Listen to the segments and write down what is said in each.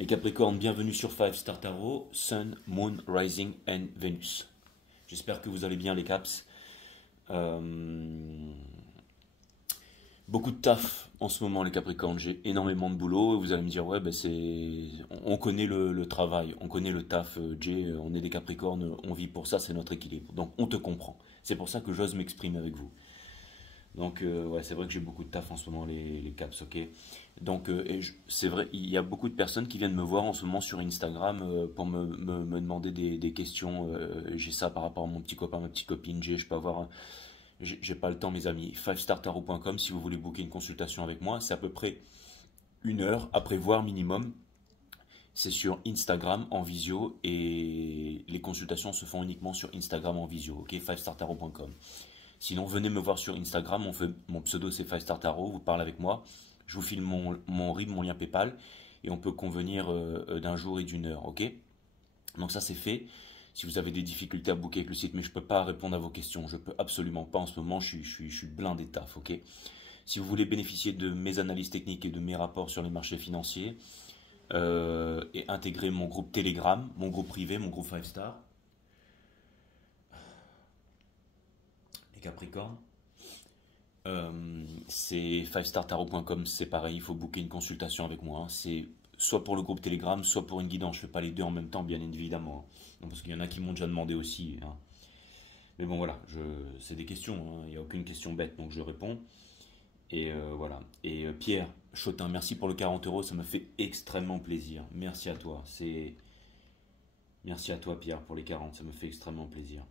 Les Capricornes, bienvenue sur 5 Star Tarot, Sun, Moon, Rising and Venus. J'espère que vous allez bien les Caps. Beaucoup de taf en ce moment les Capricornes, j'ai énormément de boulot. Et vous allez me dire, ouais, ben on connaît le travail, on connaît le taf, Jay, on est des Capricornes, on vit pour ça, c'est notre équilibre. Donc on te comprend. C'est pour ça que j'ose m'exprimer avec vous. Donc, ouais, c'est vrai que j'ai beaucoup de taf en ce moment, les caps, ok. Donc, c'est vrai, il y a beaucoup de personnes qui viennent me voir en ce moment sur Instagram pour me demander des questions. J'ai ça par rapport à mon petit copain, ma petite copine. Je peux avoir. J'ai pas le temps, mes amis. 5startarot.com si vous voulez booker une consultation avec moi. C'est à peu près 1 heure à prévoir minimum. C'est sur Instagram en visio et les consultations se font uniquement sur Instagram en visio, ok. 5startarot.com. Sinon, venez me voir sur Instagram, mon pseudo c'est 5 Tarot, vous parlez avec moi, je vous file mon RIB, mon lien PayPal, et on peut convenir d'un jour et d'une heure, ok? Donc ça c'est fait. Si vous avez des difficultés à booker avec le site, mais je ne peux pas répondre à vos questions, je ne peux absolument pas en ce moment, je suis blindé de taf, ok? Si vous voulez bénéficier de mes analyses techniques et de mes rapports sur les marchés financiers, et intégrer mon groupe Telegram, mon groupe privé, mon groupe 5 Star, les Capricornes, c'est 5startarot.com, c'est pareil, il faut booker une consultation avec moi, hein. C'est soit pour le groupe Telegram, soit pour une guidance. Je fais pas les deux en même temps, bien évidemment, hein. Non, parce qu'il y en a qui m'ont déjà demandé aussi, hein. Mais bon, voilà, c'est des questions, hein. Il n'y a aucune question bête, donc je réponds. Et voilà. Et Pierre Chotin, merci pour le 40 €, ça me fait extrêmement plaisir. Merci à toi. Merci à toi, Pierre, pour les 40, ça me fait extrêmement plaisir.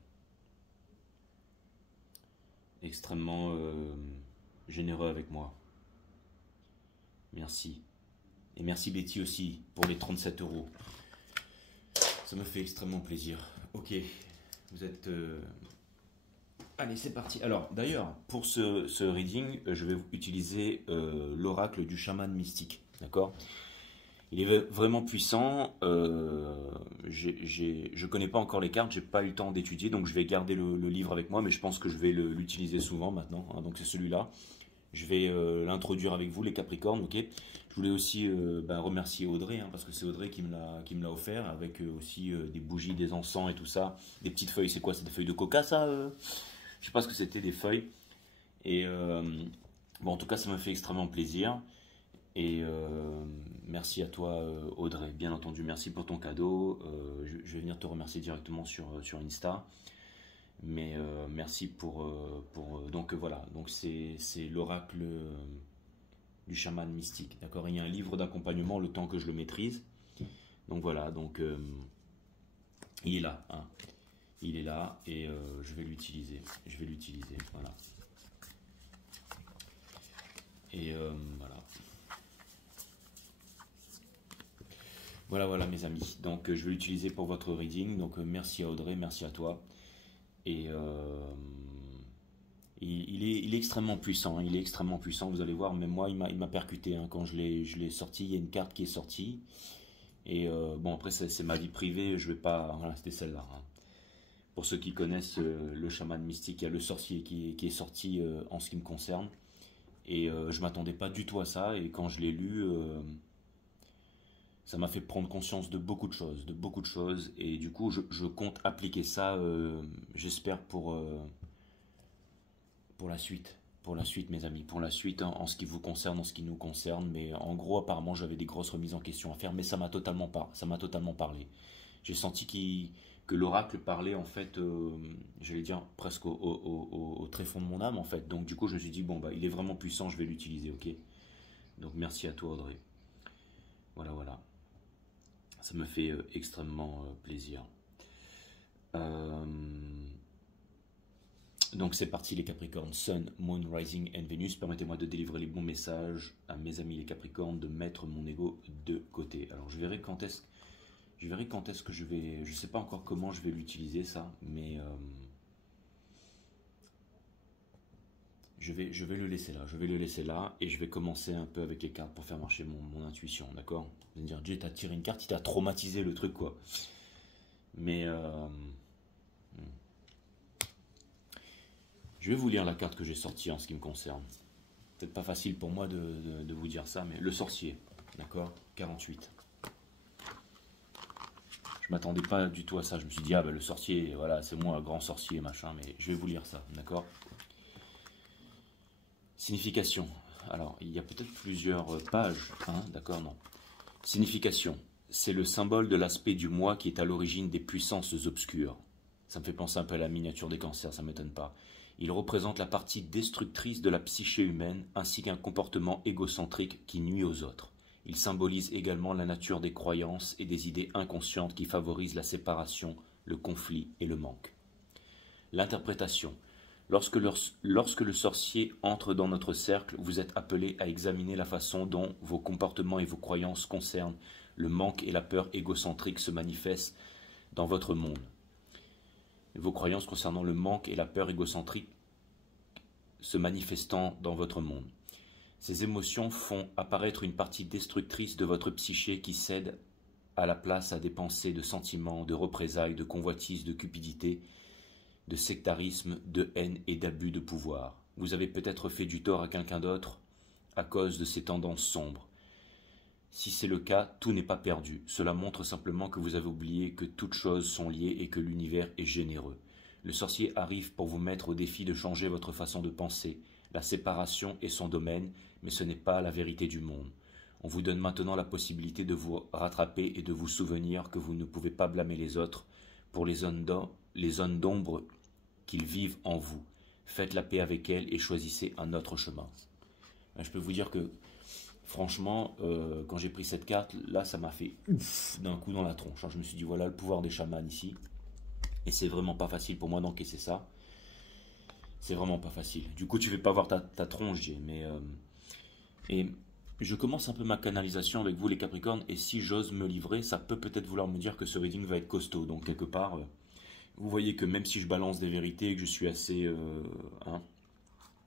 Extrêmement généreux avec moi. Merci. Et merci Betty aussi pour les 37 €. Ça me fait extrêmement plaisir. Ok, vous êtes... Allez, c'est parti. Alors, d'ailleurs, pour ce reading, je vais utiliser l'oracle du chaman mystique. D'accord? Il est vraiment puissant. Je connais pas encore les cartes, j'ai pas eu le temps d'étudier, donc je vais garder le livre avec moi, mais je pense que je vais l'utiliser souvent maintenant, hein. Donc c'est celui-là. Je vais l'introduire avec vous, les Capricornes, ok. Je voulais aussi remercier Audrey, hein, parce que c'est Audrey qui me l'a offert, avec aussi des bougies, des encens et tout ça. Des petites feuilles, c'est quoi? C'est des feuilles de coca, ça Je sais pas ce que c'était, des feuilles. Et bon, en tout cas, ça me fait extrêmement plaisir. Et merci à toi, Audrey, bien entendu. Merci pour ton cadeau. Je vais venir te remercier directement sur Insta. Mais merci donc voilà, donc c'est l'oracle du chaman mystique, d'accord. Il y a un livre d'accompagnement le temps que je le maîtrise. Donc voilà, donc il est là, hein. Il est là et je vais l'utiliser. Voilà. Et voilà. Voilà mes amis. Donc je vais l'utiliser pour votre reading. Donc merci à Audrey, merci à toi. Et il est extrêmement puissant, hein. Il est extrêmement puissant, vous allez voir, même moi il m'a percuté, hein. Quand je l'ai sorti, il y a une carte qui est sortie. Et bon, après c'est ma vie privée, je vais pas... Voilà, c'était celle-là, hein. Pour ceux qui connaissent le chaman mystique, il y a le sorcier qui est sorti en ce qui me concerne. Et je m'attendais pas du tout à ça, et quand je l'ai lu... ça m'a fait prendre conscience de beaucoup de choses, et du coup je compte appliquer ça, j'espère pour la suite mes amis, pour la suite, hein, en ce qui vous concerne, en ce qui nous concerne. Mais en gros apparemment j'avais des grosses remises en question à faire, mais ça m'a totalement parlé. J'ai senti que l'oracle parlait en fait, j'allais dire presque au tréfonds de mon âme en fait. Donc du coup je me suis dit bon bah il est vraiment puissant, je vais l'utiliser, ok. Donc merci à toi Audrey. Voilà. Ça me fait extrêmement plaisir. Donc c'est parti les Capricornes, Sun, Moon, Rising and Venus. Permettez-moi de délivrer les bons messages à mes amis les Capricornes, de mettre mon ego de côté. Alors je verrai quand est-ce que je vais... Je sais pas encore comment je vais l'utiliser ça, mais... je vais le laisser là, et je vais commencer un peu avec les cartes pour faire marcher mon intuition, d'accord? Vous allez me dire, Jay, t'as tiré une carte, il t'a traumatisé le truc, quoi. Mais je vais vous lire la carte que j'ai sortie en ce qui me concerne. Peut-être pas facile pour moi de vous dire ça, mais le sorcier, d'accord? 48. Je m'attendais pas du tout à ça. Je me suis dit, ah ben le sorcier, voilà, c'est moi, un grand sorcier, machin, mais je vais vous lire ça, d'accord? Signification. Alors, il y a peut-être plusieurs pages, hein, d'accord, non. Signification. C'est le symbole de l'aspect du moi qui est à l'origine des puissances obscures. Ça me fait penser un peu à la miniature des cancers, ça ne m'étonne pas. Il représente la partie destructrice de la psyché humaine ainsi qu'un comportement égocentrique qui nuit aux autres. Il symbolise également la nature des croyances et des idées inconscientes qui favorisent la séparation, le conflit et le manque. L'interprétation. Lorsque le sorcier entre dans notre cercle, vous êtes appelé à examiner la façon dont vos comportements et vos croyances concernent le manque et la peur égocentrique se manifestent dans votre monde. Vos croyances concernant le manque et la peur égocentrique se manifestant dans votre monde. Ces émotions font apparaître une partie destructrice de votre psyché qui cède à la place à des pensées de sentiments, de représailles, de convoitises, de cupidité, de sectarisme, de haine et d'abus de pouvoir. Vous avez peut-être fait du tort à quelqu'un d'autre à cause de ces tendances sombres. Si c'est le cas, tout n'est pas perdu. Cela montre simplement que vous avez oublié que toutes choses sont liées et que l'univers est généreux. Le sorcier arrive pour vous mettre au défi de changer votre façon de penser. La séparation est son domaine, mais ce n'est pas la vérité du monde. On vous donne maintenant la possibilité de vous rattraper et de vous souvenir que vous ne pouvez pas blâmer les autres pour les zones d'ombre qu'ils vivent en vous. Faites la paix avec elles et choisissez un autre chemin. Je peux vous dire que, franchement, quand j'ai pris cette carte, là, ça m'a fait ouf d'un coup dans la tronche. Je me suis dit, voilà le pouvoir des chamans ici. Et c'est vraiment pas facile pour moi d'encaisser ça. C'est vraiment pas facile. Du coup, tu ne vais pas voir ta tronche, Jay, mais... et je commence un peu ma canalisation avec vous, les Capricornes, et si j'ose me livrer, ça peut peut-être vouloir me dire que ce reading va être costaud. Donc, quelque part, vous voyez que même si je balance des vérités et que je suis assez,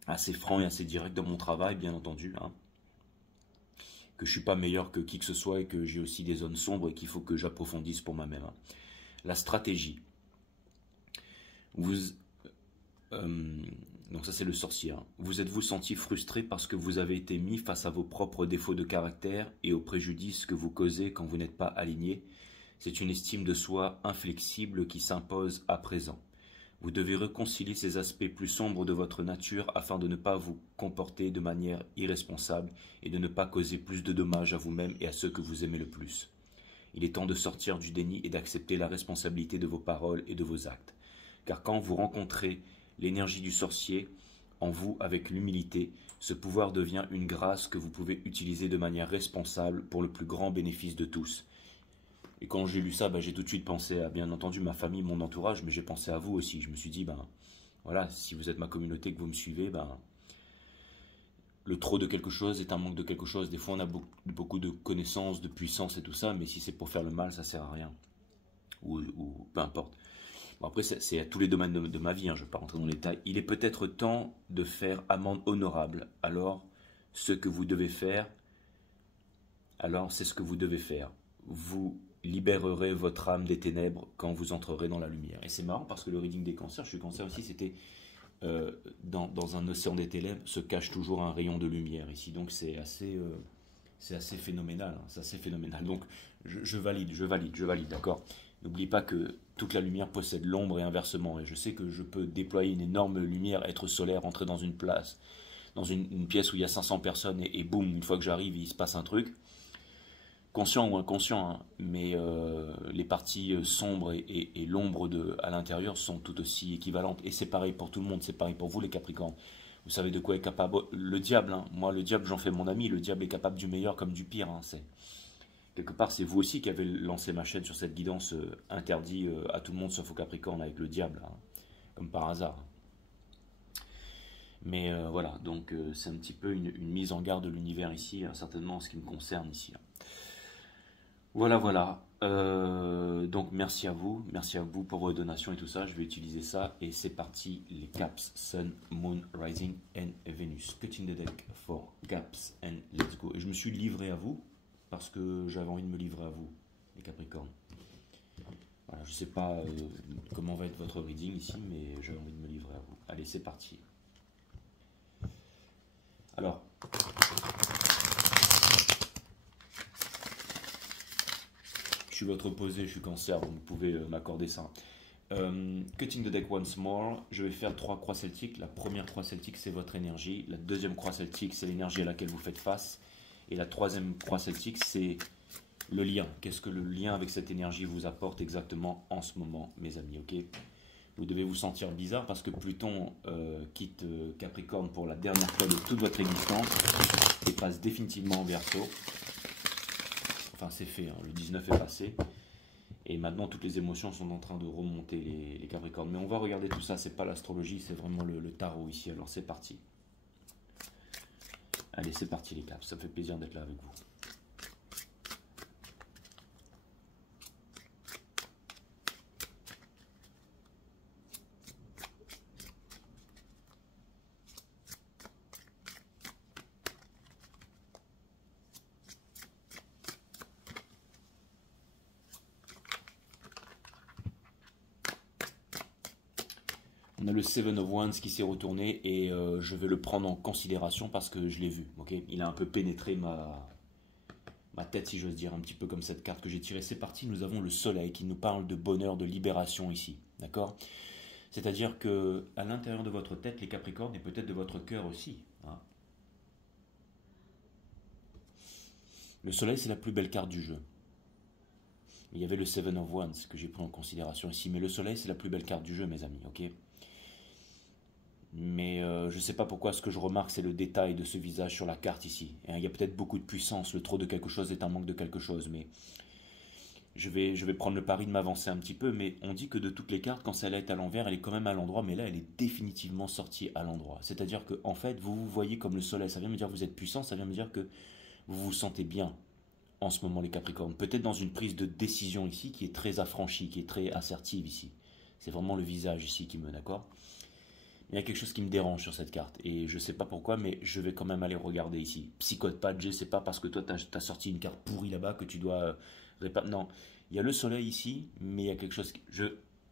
assez franc et assez direct dans mon travail, bien entendu, que je ne suis pas meilleur que qui que ce soit et que j'ai aussi des zones sombres et qu'il faut que j'approfondisse pour moi-même. La stratégie. Donc ça c'est le sorcier. Vous êtes-vous senti frustré parce que vous avez été mis face à vos propres défauts de caractère et aux préjudices que vous causez quand vous n'êtes pas aligné? C'est une estime de soi inflexible qui s'impose à présent. Vous devez réconcilier ces aspects plus sombres de votre nature afin de ne pas vous comporter de manière irresponsable et de ne pas causer plus de dommages à vous-même et à ceux que vous aimez le plus. Il est temps de sortir du déni et d'accepter la responsabilité de vos paroles et de vos actes. Car quand vous rencontrez l'énergie du sorcier en vous avec l'humilité, ce pouvoir devient une grâce que vous pouvez utiliser de manière responsable pour le plus grand bénéfice de tous. Et quand j'ai lu ça, j'ai tout de suite pensé à, bien entendu, ma famille, mon entourage, mais j'ai pensé à vous aussi. Je me suis dit, voilà, si vous êtes ma communauté, que vous me suivez, le trop de quelque chose est un manque de quelque chose. Des fois, on a beaucoup de connaissances, de puissance et tout ça, mais si c'est pour faire le mal, ça sert à rien. Ou peu importe. Bon, après, c'est à tous les domaines de ma vie, je ne vais pas rentrer dans les détails. Il est peut-être temps de faire amende honorable. Alors, ce que vous devez faire, c'est ce que vous devez faire. Vous libérerez votre âme des ténèbres quand vous entrerez dans la lumière. Et c'est marrant parce que le reading des cancers, je suis cancer aussi, c'était dans un océan des ténèbres se cache toujours un rayon de lumière ici. Donc c'est assez phénoménal. C'est assez phénoménal. Donc je valide, d'accord. N'oubliez pas que toute la lumière possède l'ombre et inversement. Et je sais que je peux déployer une énorme lumière, être solaire, entrer dans une place, dans une pièce où il y a 500 personnes et boum, une fois que j'arrive, il se passe un truc. Conscient ou inconscient, mais les parties sombres et l'ombre à l'intérieur sont tout aussi équivalentes. Et c'est pareil pour tout le monde, c'est pareil pour vous les Capricornes. Vous savez de quoi est capable le diable. Moi, le diable, j'en fais mon ami. Le diable est capable du meilleur comme du pire. Quelque part, c'est vous aussi qui avez lancé ma chaîne sur cette guidance interdit à tout le monde sauf aux Capricornes avec le diable, comme par hasard. Mais voilà, donc c'est un petit peu une mise en garde de l'univers ici, certainement en ce qui me concerne ici. Voilà. Donc merci à vous pour vos donations et tout ça. Je vais utiliser ça et c'est parti. Les Caps, Sun, Moon, Rising and Venus. Cutting the deck for Caps and let's go. Et je me suis livré à vous parce que j'avais envie de me livrer à vous, les Capricornes. Voilà, je ne sais pas comment va être votre reading ici, mais j'avais envie de me livrer à vous. Allez, c'est parti. Alors. Je suis votre opposé, je suis Cancer, donc vous pouvez m'accorder ça. Cutting the deck once more, je vais faire 3 croix celtiques. La première croix celtique, c'est votre énergie. La deuxième croix celtique, c'est l'énergie à laquelle vous faites face. Et la troisième croix celtique, c'est le lien. Qu'est-ce que le lien avec cette énergie vous apporte exactement en ce moment, mes amis, ok? Vous devez vous sentir bizarre parce que Pluton quitte Capricorne pour la dernière fois de toute votre existence et passe définitivement en Verseau. Enfin, c'est fait, hein, le 19 est passé. Et maintenant, toutes les émotions sont en train de remonter les Capricornes. Mais on va regarder tout ça, c'est pas l'astrologie, c'est vraiment le tarot ici. Alors c'est parti. Allez, c'est parti les Caps, ça me fait plaisir d'être là avec vous. On a le Seven of Wands qui s'est retourné et je vais le prendre en considération parce que je l'ai vu. Okay, il a un peu pénétré ma tête, si j'ose dire, un petit peu comme cette carte que j'ai tirée. C'est parti, nous avons le soleil qui nous parle de bonheur, de libération ici. D'accord? C'est-à-dire que à l'intérieur de votre tête, les Capricornes, et peut-être de votre cœur aussi. Hein. Le soleil, c'est la plus belle carte du jeu. Il y avait le Seven of Wands que j'ai pris en considération ici. Mais le soleil, c'est la plus belle carte du jeu, mes amis. Ok? Mais je ne sais pas pourquoi ce que je remarque, c'est le détail de ce visage sur la carte ici. Et, il y a peut-être beaucoup de puissance, le trop de quelque chose est un manque de quelque chose, mais je vais prendre le pari de m'avancer un petit peu, mais on dit que de toutes les cartes, quand celle-là est à l'envers, elle est quand même à l'endroit, mais là, elle est définitivement sortie à l'endroit. C'est-à-dire que, en fait, vous vous voyez comme le soleil, ça vient me dire que vous êtes puissant, ça vient me dire que vous vous sentez bien en ce moment, les Capricornes. Peut-être dans une prise de décision ici qui est très affranchie, qui est très assertive ici. C'est vraiment le visage ici qui me, d'accord? Il y a quelque chose qui me dérange sur cette carte et je ne sais pas pourquoi, mais je vais quand même aller regarder ici. Psychote pas, Jay, c'est pas parce que toi tu as sorti une carte pourrie là-bas que tu dois réparer. Non, il y a le soleil ici, mais il y a quelque chose.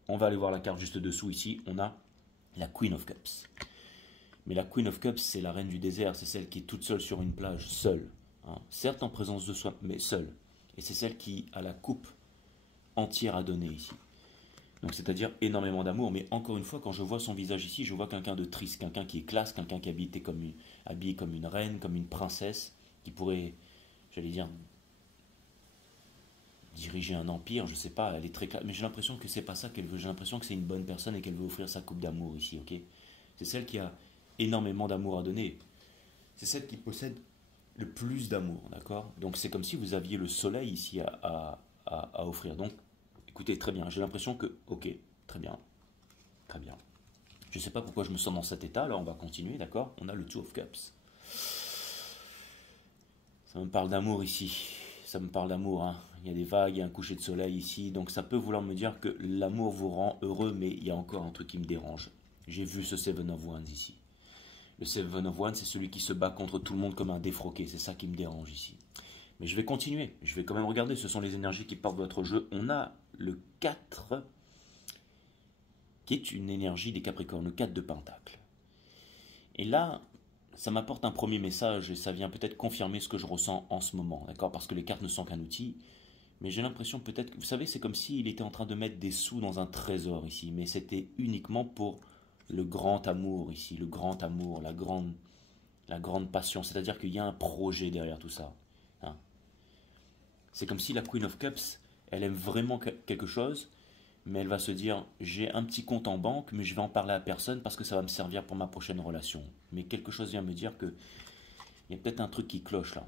On va aller voir la carte juste dessous ici. On a la Queen of Cups. Mais la Queen of Cups, c'est la reine du désert, c'est celle qui est toute seule sur une plage, seule. Hein. Certes en présence de soi, mais seule. Et c'est celle qui a la coupe entière à donner ici. Donc c'est-à-dire énormément d'amour, mais encore une fois, quand je vois son visage ici, je vois quelqu'un de triste, quelqu'un qui est classe, quelqu'un qui est habillé comme une reine, comme une princesse, qui pourrait, j'allais dire, diriger un empire, je sais pas, elle est très classe, mais j'ai l'impression que c'est pas ça qu'elle veut, j'ai l'impression que c'est une bonne personne et qu'elle veut offrir sa coupe d'amour ici, ok? C'est celle qui a énormément d'amour à donner, c'est celle qui possède le plus d'amour, d'accord? Donc c'est comme si vous aviez le soleil ici à offrir, donc écoutez, très bien, j'ai l'impression que... Ok, très bien. Très bien. Je ne sais pas pourquoi je me sens dans cet état, là on va continuer, d'accord? On a le Two of Cups. Ça me parle d'amour ici. Ça me parle d'amour, hein. Il y a des vagues, il y a un coucher de soleil ici, donc ça peut vouloir me dire que l'amour vous rend heureux, mais il y a encore un truc qui me dérange. J'ai vu ce Seven of Wands ici. Le Seven of Wands, c'est celui qui se bat contre tout le monde comme un défroqué, c'est ça qui me dérange ici. Mais je vais continuer, je vais quand même regarder, ce sont les énergies qui portent votre jeu. On a le 4, qui est une énergie des Capricornes, le 4 de Pentacle. Et là, ça m'apporte un premier message, et ça vient peut-être confirmer ce que je ressens en ce moment, d'accord? Parce que les cartes ne sont qu'un outil, mais j'ai l'impression peut-être, vous savez, c'est comme s'il était en train de mettre des sous dans un trésor ici, mais c'était uniquement pour le grand amour ici, le grand amour, la grande passion, c'est-à-dire qu'il y a un projet derrière tout ça. Hein. C'est comme si la Queen of Cups, elle aime vraiment quelque chose, mais elle va se dire, j'ai un petit compte en banque, mais je vais en parler à personne parce que ça va me servir pour ma prochaine relation. Mais quelque chose vient me dire que il y a peut-être un truc qui cloche là.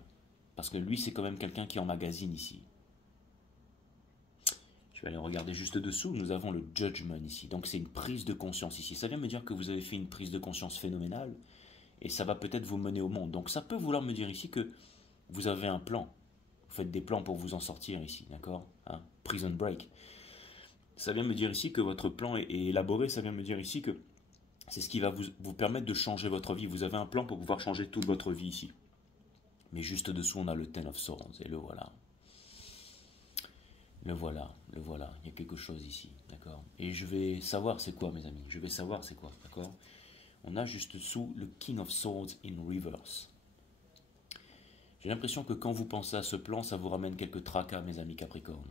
Parce que lui, c'est quand même quelqu'un qui emmagasine ici. Je vais aller regarder juste dessous, nous avons le Judgment ici. Donc c'est une prise de conscience ici. Ça vient me dire que vous avez fait une prise de conscience phénoménale, et ça va peut-être vous mener au monde. Donc ça peut vouloir me dire ici que vous avez un plan. Vous faites des plans pour vous en sortir ici, d'accord? Hein? Prison Break. Ça vient me dire ici que votre plan est élaboré, ça vient me dire ici que c'est ce qui va vous permettre de changer votre vie. Vous avez un plan pour pouvoir changer toute votre vie ici. Mais juste dessous, on a le Ten of Swords, et le voilà. Le voilà, le voilà. Il y a quelque chose ici, d'accord? Et je vais savoir c'est quoi, mes amis. Je vais savoir c'est quoi, d'accord? On a juste dessous le King of Swords in reverse. J'ai l'impression que quand vous pensez à ce plan, ça vous ramène quelques tracas, mes amis Capricornes.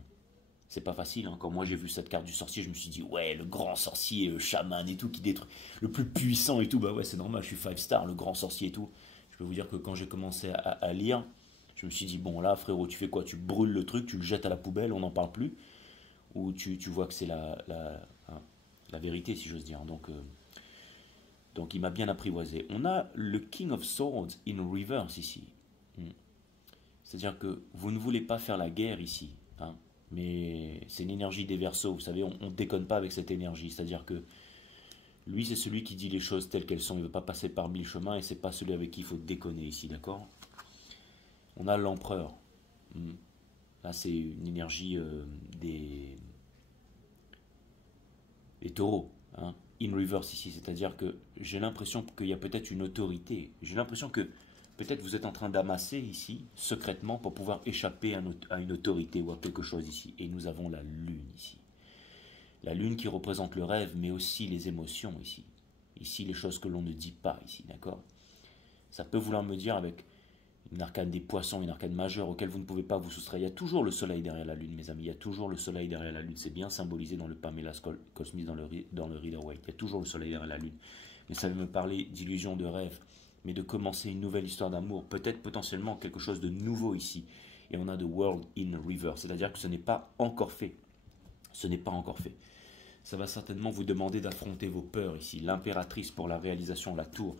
C'est pas facile, hein. Quand moi j'ai vu cette carte du sorcier, je me suis dit, ouais, le grand sorcier, chaman et tout, qui détruit, le plus puissant et tout, bah ouais, c'est normal, je suis 5 star, le grand sorcier et tout. Je peux vous dire que quand j'ai commencé à lire, je me suis dit, bon là, frérot, tu fais quoi? Tu brûles le truc, tu le jettes à la poubelle, on n'en parle plus, ou tu vois que c'est hein, la vérité, si j'ose dire. Donc il m'a bien apprivoisé. On a le King of Swords in reverse ici. Hmm. C'est-à-dire que vous ne voulez pas faire la guerre ici, hein, mais c'est l'énergie des Verseaux. Vous savez, on ne déconne pas avec cette énergie. C'est-à-dire que lui, c'est celui qui dit les choses telles qu'elles sont. Il ne veut pas passer par mille chemins et c'est pas celui avec qui il faut déconner ici, d'accord? On a l'empereur. Hmm. Là, c'est une énergie des taureaux, hein, in reverse ici. C'est-à-dire que j'ai l'impression qu'il y a peut-être une autorité. J'ai l'impression que peut-être vous êtes en train d'amasser ici, secrètement, pour pouvoir échapper à une autorité ou à quelque chose ici. Et nous avons la lune ici. La lune qui représente le rêve, mais aussi les émotions ici. Ici, les choses que l'on ne dit pas ici, d'accord? Ça peut vouloir me dire avec une arcane des poissons, une arcane majeure auquel vous ne pouvez pas vous soustraire. Il y a toujours le soleil derrière la lune, mes amis. Il y a toujours le soleil derrière la lune. C'est bien symbolisé dans le Pamela Cosmis, dans le Rider-Waite. Il y a toujours le soleil derrière la lune. Mais ça veut me parler d'illusion, de rêve, mais de commencer une nouvelle histoire d'amour. Peut-être potentiellement quelque chose de nouveau ici. Et on a The World in Reverse. C'est-à-dire que ce n'est pas encore fait. Ce n'est pas encore fait. Ça va certainement vous demander d'affronter vos peurs ici. L'impératrice pour la réalisation, la tour.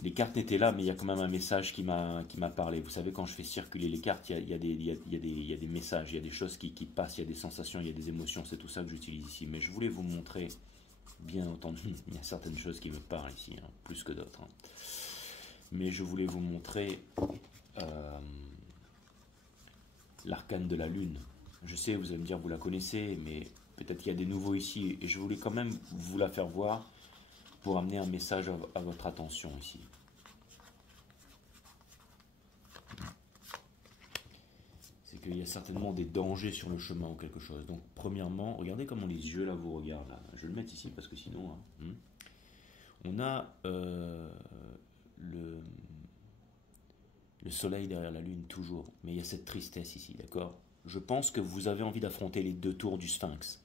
Les cartes n'étaient là, mais il y a quand même un message qui m'a parlé. Vous savez, quand je fais circuler les cartes, il y a des messages, il y a des choses qui passent, il y a des sensations, il y a des émotions. C'est tout ça que j'utilise ici. Mais je voulais vous montrer, bien entendu, il y a certaines choses qui me parlent ici, hein, plus que d'autres. Hein. Mais je voulais vous montrer l'arcane de la lune. Je sais, vous allez me dire, vous la connaissez, mais peut-être qu'il y a des nouveaux ici. Et je voulais quand même vous la faire voir pour amener un message à votre attention ici. C'est qu'il y a certainement des dangers sur le chemin ou quelque chose. Donc premièrement, regardez comment les yeux là vous regardent. Là. Je vais le mettre ici parce que sinon... Hein, on a le soleil derrière la lune toujours. Mais il y a cette tristesse ici, d'accord? Je pense que vous avez envie d'affronter les deux tours du Sphinx.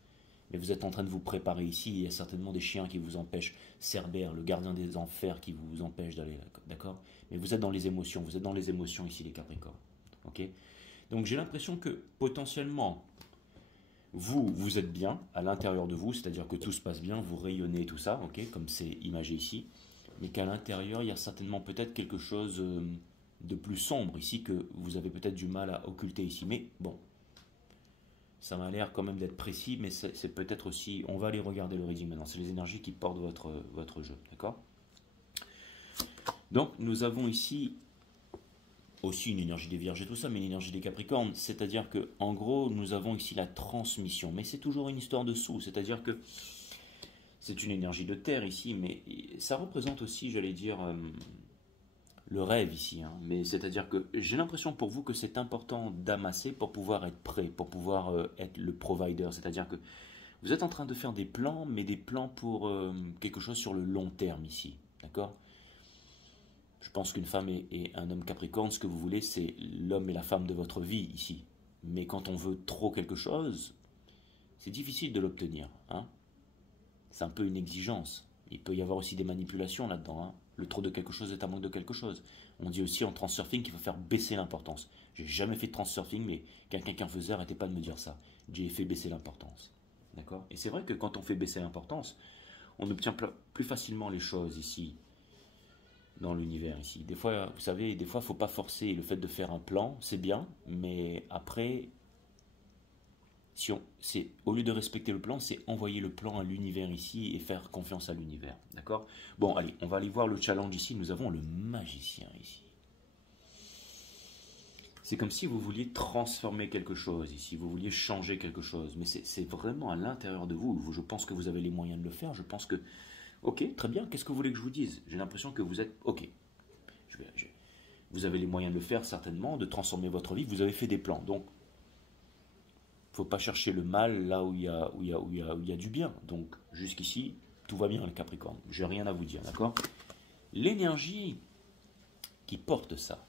Mais vous êtes en train de vous préparer ici, il y a certainement des chiens qui vous empêchent, Cerbère, le gardien des enfers qui vous empêche d'aller, d'accord? Mais vous êtes dans les émotions ici les Capricornes, ok? Donc j'ai l'impression que potentiellement, vous êtes bien à l'intérieur de vous, c'est-à-dire que tout se passe bien, vous rayonnez tout ça, ok? Comme c'est imagé ici, mais qu'à l'intérieur, il y a certainement peut-être quelque chose de plus sombre ici que vous avez peut-être du mal à occulter ici, mais bon. Ça m'a l'air quand même d'être précis, mais c'est peut-être aussi... On va aller regarder le reading maintenant. C'est les énergies qui portent votre jeu, d'accord? Donc, nous avons ici aussi une énergie des Vierges et tout ça, mais une énergie des Capricornes. C'est-à-dire que, en gros, nous avons ici la transmission. Mais c'est toujours une histoire de sous. C'est-à-dire que c'est une énergie de terre ici, mais ça représente aussi, j'allais dire... le rêve ici, hein. Mais c'est-à-dire que j'ai l'impression pour vous que c'est important d'amasser pour pouvoir être prêt, pour pouvoir être le provider, c'est-à-dire que vous êtes en train de faire des plans, mais des plans pour quelque chose sur le long terme ici, d'accord? Je pense qu'une femme et un homme capricorne, ce que vous voulez, c'est l'homme et la femme de votre vie ici, mais quand on veut trop quelque chose, c'est difficile de l'obtenir, hein? C'est un peu une exigence, il peut y avoir aussi des manipulations là-dedans, hein? Le trop de quelque chose est un manque de quelque chose. On dit aussi en transurfing qu'il faut faire baisser l'importance. J'ai jamais fait de transurfing, mais quelqu'un qui en faisait, arrêtez pas de me dire ça. J'ai fait baisser l'importance. D'accord? Et c'est vrai que quand on fait baisser l'importance, on obtient plus facilement les choses ici, dans l'univers ici. Des fois, vous savez, des fois, il ne faut pas forcer. Le fait de faire un plan, c'est bien, mais après... au lieu de respecter le plan, c'est envoyer le plan à l'univers ici et faire confiance à l'univers. D'accord? Bon, allez, on va aller voir le challenge ici. Nous avons le magicien ici. C'est comme si vous vouliez transformer quelque chose ici, vous vouliez changer quelque chose. Mais c'est vraiment à l'intérieur de vous. Je pense que vous avez les moyens de le faire. Je pense que... Ok, très bien. Qu'est-ce que vous voulez que je vous dise? J'ai l'impression que vous êtes... Ok. Vous avez les moyens de le faire, certainement, de transformer votre vie. Vous avez fait des plans. Donc, il ne faut pas chercher le mal là où il y a du bien. Donc, jusqu'ici, tout va bien, le Capricorne. Je n'ai rien à vous dire, d'accord? L'énergie qui porte ça,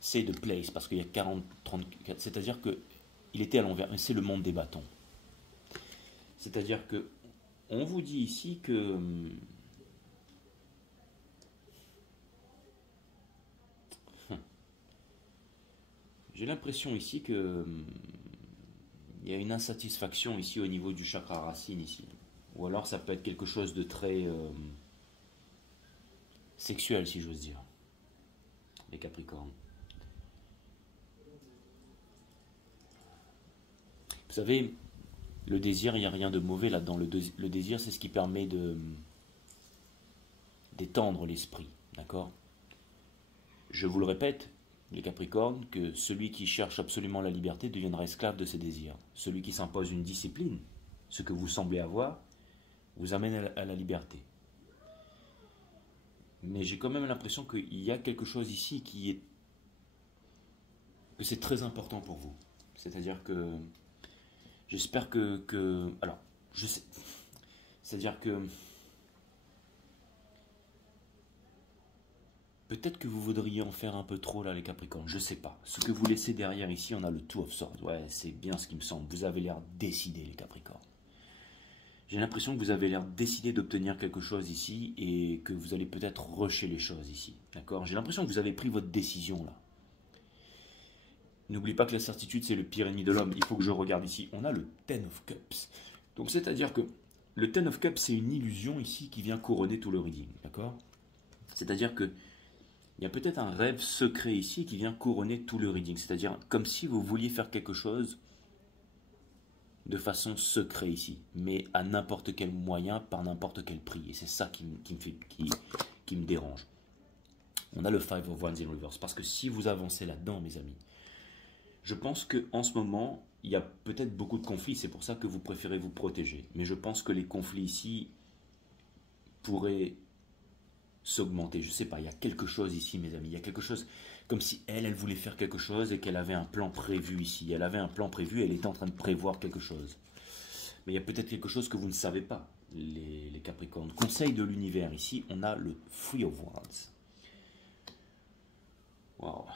say the place, parce qu'il y a 40, 34, c'est-à-dire que il était à l'envers, mais c'est le monde des bâtons. C'est-à-dire que on vous dit ici que j'ai l'impression ici que il y a une insatisfaction ici au niveau du chakra racine ici. Ou alors ça peut être quelque chose de très sexuel, si j'ose dire, les Capricornes. Vous savez, le désir, il n'y a rien de mauvais là-dedans. Le désir, c'est ce qui permet d'étendre l'esprit. D'accord? Je vous le répète, les Capricornes, que celui qui cherche absolument la liberté deviendra esclave de ses désirs. Celui qui s'impose une discipline, ce que vous semblez avoir, vous amène à la liberté. Mais j'ai quand même l'impression qu'il y a quelque chose ici que c'est très important pour vous. C'est-à-dire que j'espère alors, je sais, c'est-à-dire que peut-être que vous voudriez en faire un peu trop là, les Capricornes. Je sais pas. Ce que vous laissez derrière ici, on a le Two of Swords. Ouais, c'est bien ce qui me semble. Vous avez l'air décidé, les Capricornes. J'ai l'impression que vous avez l'air décidé d'obtenir quelque chose ici et que vous allez peut-être rusher les choses ici. D'accord? J'ai l'impression que vous avez pris votre décision là. N'oubliez pas que la certitude, c'est le pire ennemi de l'homme. Il faut que je regarde ici. On a le Ten of Cups. Donc, c'est-à-dire que le Ten of Cups, c'est une illusion ici qui vient couronner tout le reading. D'accord? C'est-à-dire que il y a peut-être un rêve secret ici qui vient couronner tout le reading. C'est-à-dire comme si vous vouliez faire quelque chose de façon secrète ici, mais à n'importe quel moyen, par n'importe quel prix. Et c'est ça qui me dérange. On a le Five of Wands in reverse. Parce que si vous avancez là-dedans, mes amis, je pense qu'en ce moment, il y a peut-être beaucoup de conflits. C'est pour ça que vous préférez vous protéger. Mais je pense que les conflits ici pourraient s'augmenter. Je ne sais pas, il y a quelque chose ici, mes amis. Il y a quelque chose comme si elle voulait faire quelque chose et qu'elle avait un plan prévu ici. Elle avait un plan prévu, elle était en train de prévoir quelque chose. Mais il y a peut-être quelque chose que vous ne savez pas, les Capricornes. Conseil de l'univers, ici, on a le Three of Wands. Waouh.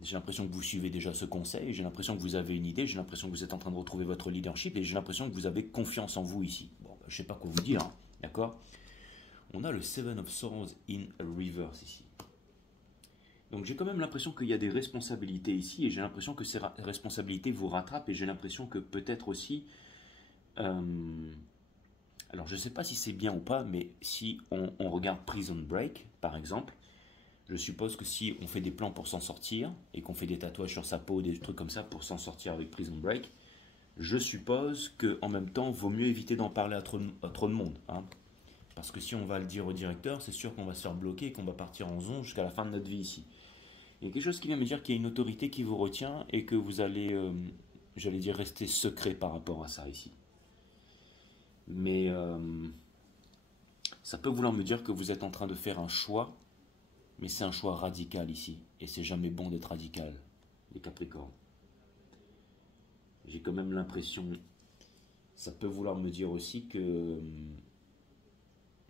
J'ai l'impression que vous suivez déjà ce conseil, j'ai l'impression que vous avez une idée, j'ai l'impression que vous êtes en train de retrouver votre leadership et j'ai l'impression que vous avez confiance en vous ici. Bon, je ne sais pas quoi vous dire, hein, d'accord? On a le Seven of Swords in reverse ici. Donc j'ai quand même l'impression qu'il y a des responsabilités ici et j'ai l'impression que ces responsabilités vous rattrapent et j'ai l'impression que peut-être aussi... alors je ne sais pas si c'est bien ou pas, mais si on regarde Prison Break, par exemple, je suppose que si on fait des plans pour s'en sortir et qu'on fait des tatouages sur sa peau, des trucs comme ça pour s'en sortir avec Prison Break, je suppose qu'en même temps, il vaut mieux éviter d'en parler à trop de monde. Hein. Parce que si on va le dire au directeur, c'est sûr qu'on va se faire bloquer et qu'on va partir en zone jusqu'à la fin de notre vie ici. Il y a quelque chose qui vient me dire qu'il y a une autorité qui vous retient et que vous allez, j'allais dire, rester secret par rapport à ça ici. Mais ça peut vouloir me dire que vous êtes en train de faire un choix, mais c'est un choix radical ici. Et c'est jamais bon d'être radical, les Capricornes. J'ai quand même l'impression, ça peut vouloir me dire aussi que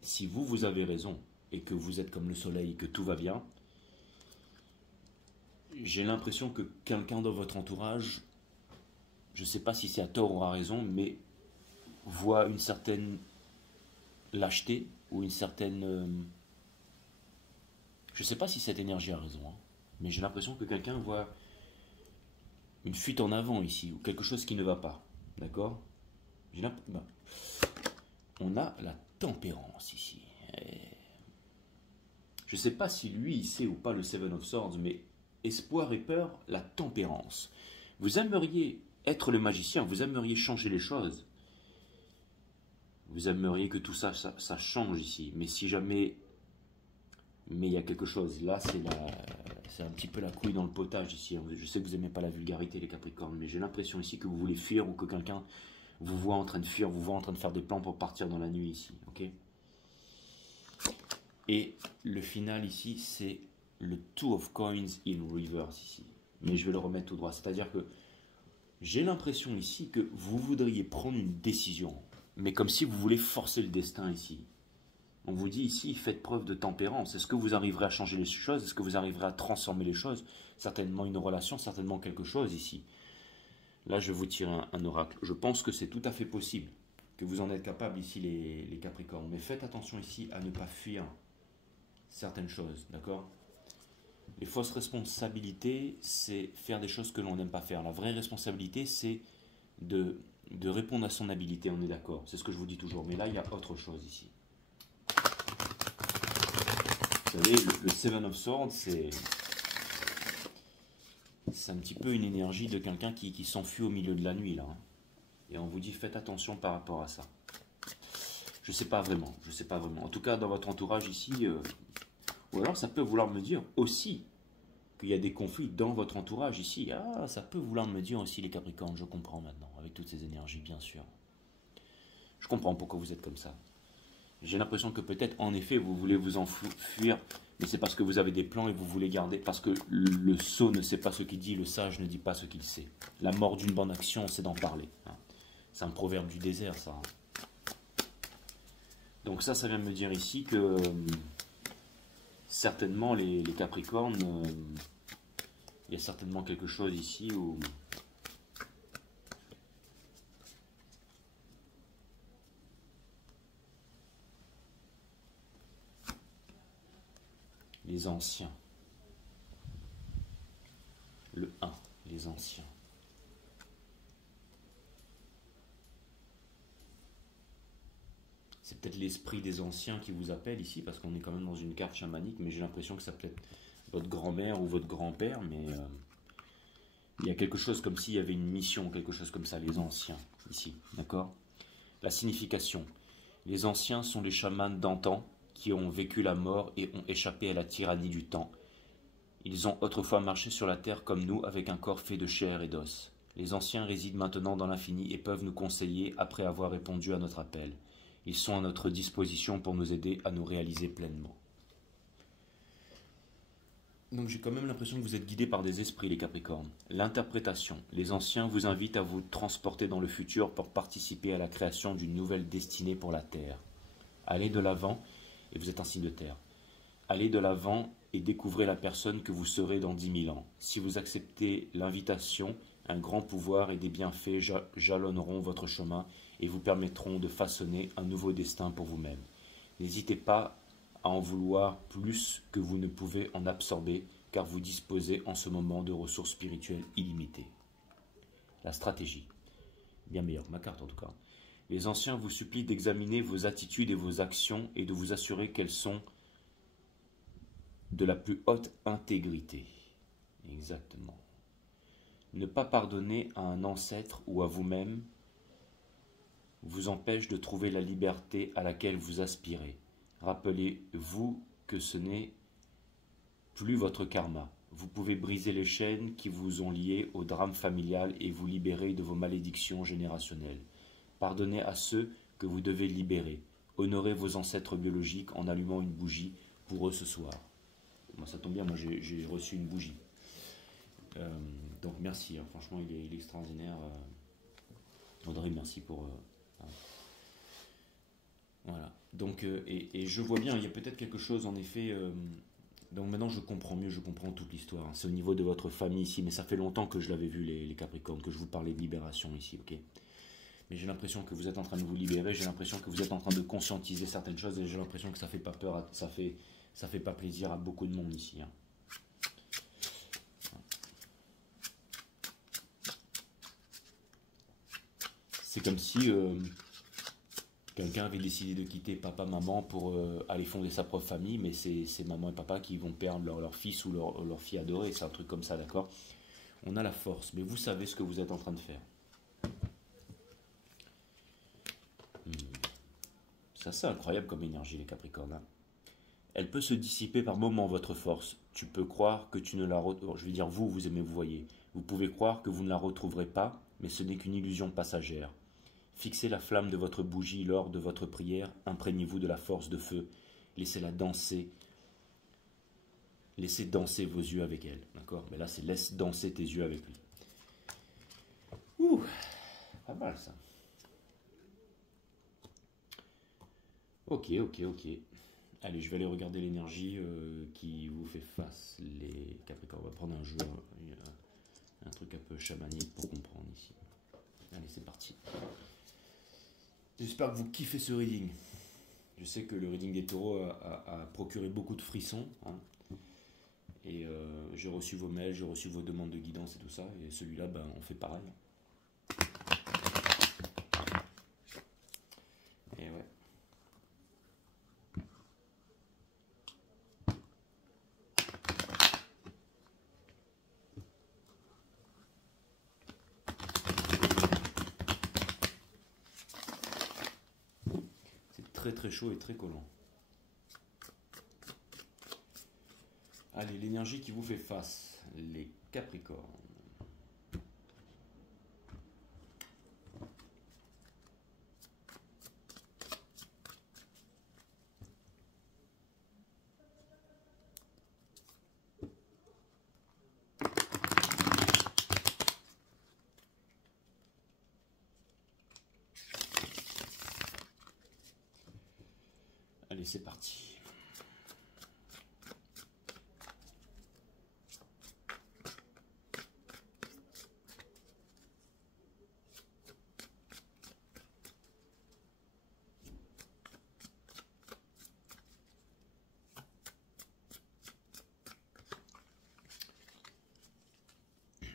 si vous avez raison et que vous êtes comme le soleil, que tout va bien, j'ai l'impression que quelqu'un dans votre entourage, je ne sais pas si c'est à tort ou à raison, mais voit une certaine lâcheté ou une certaine... je ne sais pas si cette énergie a raison, hein, mais j'ai l'impression que quelqu'un voit une fuite en avant ici, ou quelque chose qui ne va pas. D'accord? On a la tempérance ici. Je ne sais pas si lui, il sait ou pas le Seven of Swords, mais espoir et peur, la tempérance. Vous aimeriez être le magicien, vous aimeriez changer les choses. Vous aimeriez que tout ça, ça change ici. Mais si jamais... mais il y a quelque chose. Là, c'est un petit peu la couille dans le potage ici. Je sais que vous n'aimez pas la vulgarité, les Capricornes, mais j'ai l'impression ici que vous voulez fuir ou que quelqu'un vous voit en train de fuir, vous voit en train de faire des plans pour partir dans la nuit ici. Ok? Et le final ici, c'est le Two of Coins in reverse ici. Mais je vais le remettre tout droit. C'est-à-dire que j'ai l'impression ici que vous voudriez prendre une décision, mais comme si vous voulez forcer le destin ici. On vous dit ici, faites preuve de tempérance. Est-ce que vous arriverez à changer les choses? Est-ce que vous arriverez à transformer les choses? Certainement une relation, certainement quelque chose ici. Là, je vais vous tirer un oracle. Je pense que c'est tout à fait possible, que vous en êtes capable ici, les Capricornes. Mais faites attention ici à ne pas fuir certaines choses, d'accord? Les fausses responsabilités, c'est faire des choses que l'on n'aime pas faire. La vraie responsabilité, c'est de répondre à son habilité, on est d'accord. C'est ce que je vous dis toujours. Mais là, il y a autre chose ici. Vous savez, le Seven of Swords, c'est un petit peu une énergie de quelqu'un qui s'enfuit au milieu de la nuit, là. Hein. Et on vous dit, faites attention par rapport à ça. Je ne sais pas vraiment, je sais pas vraiment. En tout cas, dans votre entourage ici, ou alors ça peut vouloir me dire aussi qu'il y a des conflits dans votre entourage ici. Ah, ça peut vouloir me dire aussi les Capricornes, je comprends maintenant, avec toutes ces énergies, bien sûr. Je comprends pourquoi vous êtes comme ça. J'ai l'impression que peut-être, en effet, vous voulez vous enfuir, mais c'est parce que vous avez des plans et vous voulez garder, parce que le sot ne sait pas ce qu'il dit, le sage ne dit pas ce qu'il sait. La mort d'une bonne action, c'est d'en parler. Hein. C'est un proverbe du désert, ça. Hein. Donc ça vient me dire ici que certainement les Capricornes, il y a certainement quelque chose ici où les anciens, le 1, les anciens. C'est peut-être l'esprit des anciens qui vous appelle ici, parce qu'on est quand même dans une carte chamanique, mais j'ai l'impression que ça peut être votre grand-mère ou votre grand-père, mais il y a quelque chose comme s'il y avait une mission, quelque chose comme ça, les anciens, ici, d'accord? La signification. Les anciens sont les chamans d'antan qui ont vécu la mort et ont échappé à la tyrannie du temps. Ils ont autrefois marché sur la terre comme nous, avec un corps fait de chair et d'os. Les anciens résident maintenant dans l'infini et peuvent nous conseiller après avoir répondu à notre appel. Ils sont à notre disposition pour nous aider à nous réaliser pleinement. Donc j'ai quand même l'impression que vous êtes guidés par des esprits, les Capricornes. L'interprétation. Les anciens vous invitent à vous transporter dans le futur pour participer à la création d'une nouvelle destinée pour la Terre. Allez de l'avant, et vous êtes un signe de terre. Allez de l'avant et découvrez la personne que vous serez dans 10 000 ans. Si vous acceptez l'invitation, un grand pouvoir et des bienfaits jalonneront votre chemin et vous permettront de façonner un nouveau destin pour vous-même. N'hésitez pas à en vouloir plus que vous ne pouvez en absorber, car vous disposez en ce moment de ressources spirituelles illimitées. La stratégie. Bien meilleure, ma carte en tout cas. Les anciens vous supplient d'examiner vos attitudes et vos actions et de vous assurer qu'elles sont de la plus haute intégrité. Exactement. Ne pas pardonner à un ancêtre ou à vous-même vous empêche de trouver la liberté à laquelle vous aspirez. Rappelez-vous que ce n'est plus votre karma. Vous pouvez briser les chaînes qui vous ont liés au drame familial et vous libérer de vos malédictions générationnelles. Pardonnez à ceux que vous devez libérer. Honorez vos ancêtres biologiques en allumant une bougie pour eux ce soir. Moi, ça tombe bien, moi j'ai reçu une bougie. Donc merci, hein, franchement il est extraordinaire. Audrey, merci pour... voilà. Donc, et je vois bien, il y a peut-être quelque chose en effet... donc maintenant je comprends mieux, je comprends toute l'histoire. Hein. C'est au niveau de votre famille ici, mais ça fait longtemps que je l'avais vu les Capricornes, que je vous parlais de libération ici, ok? Mais j'ai l'impression que vous êtes en train de vous libérer, j'ai l'impression que vous êtes en train de conscientiser certaines choses et j'ai l'impression que ça fait pas peur, ça fait pas plaisir à beaucoup de monde ici. Hein. C'est comme si quelqu'un avait décidé de quitter papa, maman pour aller fonder sa propre famille, mais c'est maman et papa qui vont perdre leur fils ou leur fille adorée, c'est un truc comme ça, d'accord? On a la force, mais vous savez ce que vous êtes en train de faire. Ça, c'est incroyable comme énergie, les Capricornes. Hein. Elle peut se dissiper par moments, votre force. Tu peux croire que tu ne la retrouveras. Je veux dire, vous aimez, vous voyez. Vous pouvez croire que vous ne la retrouverez pas, mais ce n'est qu'une illusion passagère. Fixez la flamme de votre bougie lors de votre prière, imprégnez-vous de la force de feu, laissez-la danser. Laissez danser vos yeux avec elle, d'accord? Mais là, c'est laisse danser tes yeux avec lui. Ouh, pas mal ça. Ok. Allez, je vais aller regarder l'énergie qui vous fait face, les Capricornes. On va prendre un jeu, un truc un peu chamanique pour comprendre ici. Allez, c'est parti. J'espère que vous kiffez ce reading. Je sais que le reading des taureaux a procuré beaucoup de frissons. Hein. Et j'ai reçu vos mails, j'ai reçu vos demandes de guidance et tout ça. Et celui-là, ben, on fait pareil. Et ouais. C'est très très chaud et très collant. Allez, l'énergie qui vous fait face, les Capricornes. Allez, c'est parti.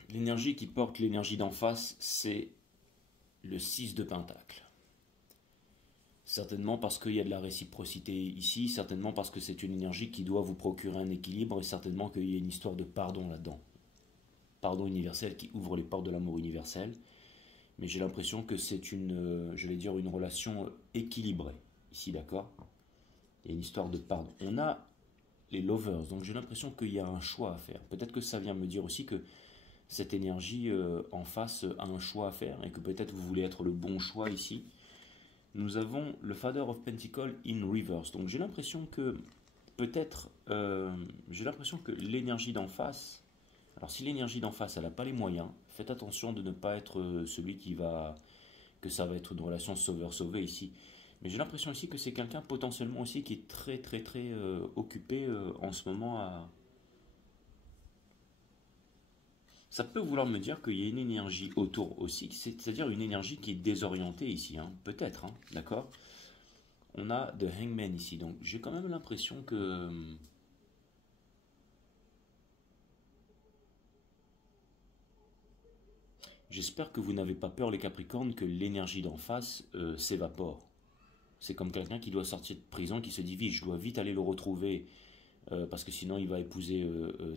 L'énergie qui porte l'énergie d'en face, c'est le 6 de Pentacle. Certainement parce qu'il y a de la réciprocité ici, certainement parce que c'est une énergie qui doit vous procurer un équilibre, et certainement qu'il y a une histoire de pardon là-dedans. Pardon universel qui ouvre les portes de l'amour universel. Mais j'ai l'impression que c'est je vais dire, une relation équilibrée, ici, d'accord? Il y a une histoire de pardon. On a les lovers, donc j'ai l'impression qu'il y a un choix à faire. Peut-être que ça vient me dire aussi que cette énergie en face a un choix à faire, et que peut-être vous voulez être le bon choix ici. Nous avons le Father of Pentacles in reverse. Donc j'ai l'impression que peut-être, j'ai l'impression que l'énergie d'en face, alors si l'énergie d'en face elle n'a pas les moyens, faites attention de ne pas être celui que ça va être une relation sauveur-sauvé ici. Mais j'ai l'impression aussi que c'est quelqu'un potentiellement aussi qui est très très très occupé en ce moment à... Ça peut vouloir me dire qu'il y a une énergie autour aussi, c'est-à-dire une énergie qui est désorientée ici, hein. Peut-être, hein, d'accord? On a The Hangman ici, donc j'ai quand même l'impression que... J'espère que vous n'avez pas peur, les Capricornes, que l'énergie d'en face s'évapore. C'est comme quelqu'un qui doit sortir de prison, qui se dit, vite, je dois vite aller le retrouver, parce que sinon il va épouser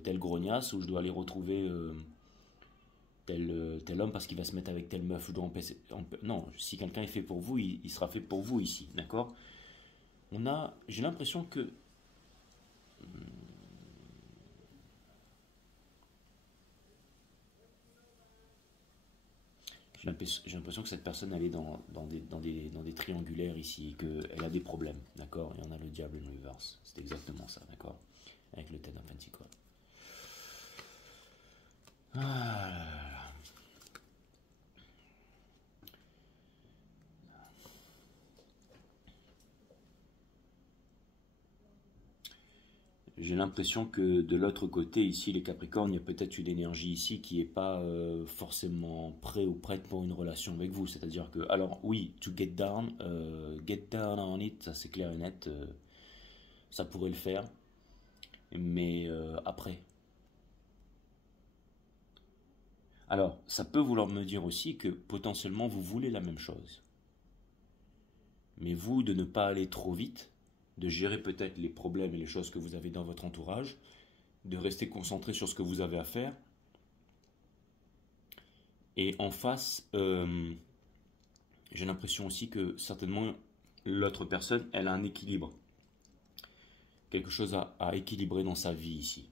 tel grognasse, ou je dois aller retrouver... tel homme parce qu'il va se mettre avec telle meuf. Non, si quelqu'un est fait pour vous, il sera fait pour vous ici, d'accord? J'ai l'impression que j'ai l'impression que cette personne elle est dans des triangulaires ici, et qu'elle a des problèmes, d'accord? Et on a le diable in reverse, c'est exactement ça, d'accord? Avec le Ten of Pentacles. Ah. J'ai l'impression que de l'autre côté, ici, les Capricornes, il y a peut-être une énergie ici qui n'est pas forcément prêt ou prête pour une relation avec vous. C'est-à-dire que, alors oui, to get down on it, ça c'est clair et net, ça pourrait le faire, mais après. Alors, ça peut vouloir me dire aussi que potentiellement vous voulez la même chose. Mais vous, de ne pas aller trop vite, de gérer peut-être les problèmes et les choses que vous avez dans votre entourage, de rester concentré sur ce que vous avez à faire. Et en face, j'ai l'impression aussi que certainement l'autre personne, elle a un équilibre. Quelque chose à équilibrer dans sa vie ici.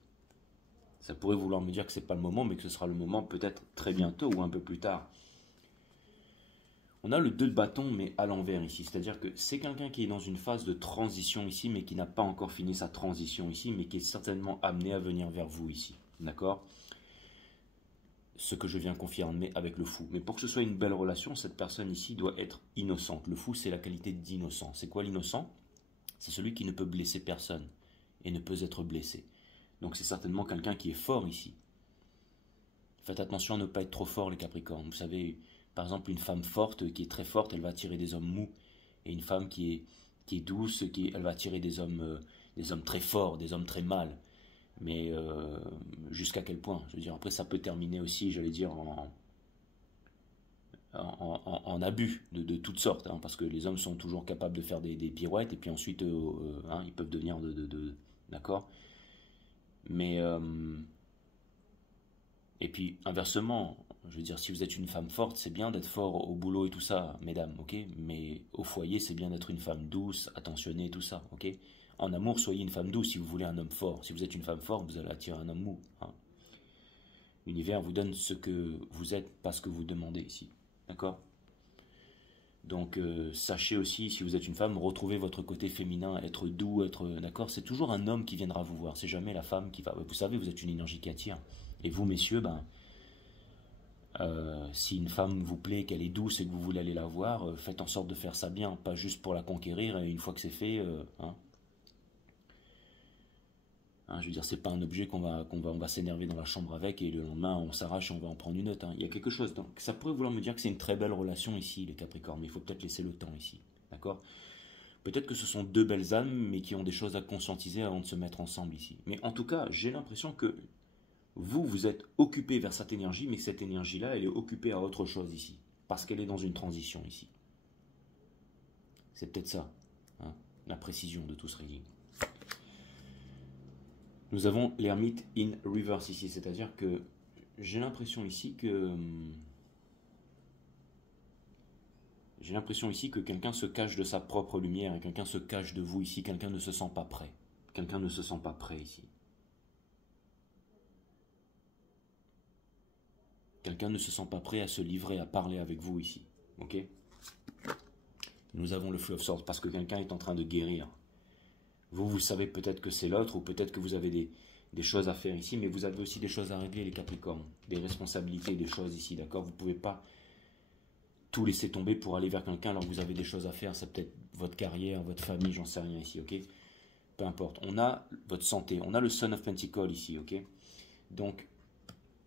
Ça pourrait vouloir me dire que ce n'est pas le moment, mais que ce sera le moment peut-être très bientôt ou un peu plus tard. On a le 2 de bâton, mais à l'envers ici. C'est-à-dire que c'est quelqu'un qui est dans une phase de transition ici, mais qui n'a pas encore fini sa transition ici, mais qui est certainement amené à venir vers vous ici. D'accord? Ce que je viens confirmer avec le fou. Mais pour que ce soit une belle relation, cette personne ici doit être innocente. Le fou, c'est la qualité d'innocent. C'est quoi l'innocent? C'est celui qui ne peut blesser personne et ne peut être blessé. Donc c'est certainement quelqu'un qui est fort ici. Faites attention à ne pas être trop fort les Capricornes. Vous savez, par exemple, une femme forte, qui est très forte, elle va attirer des hommes mous. Et une femme qui est douce, elle va attirer des hommes très forts, des hommes très mâles. Mais jusqu'à quel point? Je veux dire, après ça peut terminer aussi, j'allais dire, en abus de toutes sortes, hein, parce que les hommes sont toujours capables de faire des pirouettes, et puis ensuite, hein, ils peuvent devenir d'accord? Mais, et puis inversement, je veux dire, si vous êtes une femme forte, c'est bien d'être fort au boulot et tout ça, mesdames, ok? Mais au foyer, c'est bien d'être une femme douce, attentionnée, tout ça, ok? En amour, soyez une femme douce si vous voulez un homme fort. Si vous êtes une femme forte, vous allez attirer un homme mou, hein. L'univers vous donne ce que vous êtes, pas ce que vous demandez ici. D'accord? Donc sachez aussi, si vous êtes une femme, retrouvez votre côté féminin, être doux, être... D'accord? C'est toujours un homme qui viendra vous voir, c'est jamais la femme qui va... Vous savez, vous êtes une énergie qui attire. Et vous, messieurs, si une femme vous plaît, qu'elle est douce et que vous voulez aller la voir, faites en sorte de faire ça bien, pas juste pour la conquérir, et une fois que c'est fait, hein, je veux dire, c'est pas un objet on va s'énerver dans la chambre avec et le lendemain on s'arrache et on va en prendre une autre, hein. Il y a quelque chose. Donc, ça pourrait vouloir me dire que c'est une très belle relation ici, les Capricornes, mais il faut peut-être laisser le temps ici. D'accord? Peut-être que ce sont deux belles âmes, mais qui ont des choses à conscientiser avant de se mettre ensemble ici. Mais en tout cas, j'ai l'impression que vous êtes occupé vers cette énergie, mais que cette énergie-là, elle est occupée à autre chose ici. Parce qu'elle est dans une transition ici. C'est peut-être ça, hein, la précision de tout ce reading. Nous avons l'ermite in reverse ici, c'est-à-dire que j'ai l'impression ici que quelqu'un se cache de sa propre lumière et quelqu'un se cache de vous ici, quelqu'un ne se sent pas prêt. Quelqu'un ne se sent pas prêt ici. Quelqu'un ne se sent pas prêt à se livrer, à parler avec vous ici. Ok? Nous avons le Fleuve Swords parce que quelqu'un est en train de guérir. Vous savez peut-être que c'est l'autre, ou peut-être que vous avez des choses à faire ici, mais vous avez aussi des choses à régler, les Capricornes. Des responsabilités, des choses ici, d'accord? Vous ne pouvez pas tout laisser tomber pour aller vers quelqu'un alors que vous avez des choses à faire. C'est peut-être votre carrière, votre famille, j'en sais rien ici, ok? Peu importe. On a votre santé, on a le Son of Pentacles ici, ok? Donc,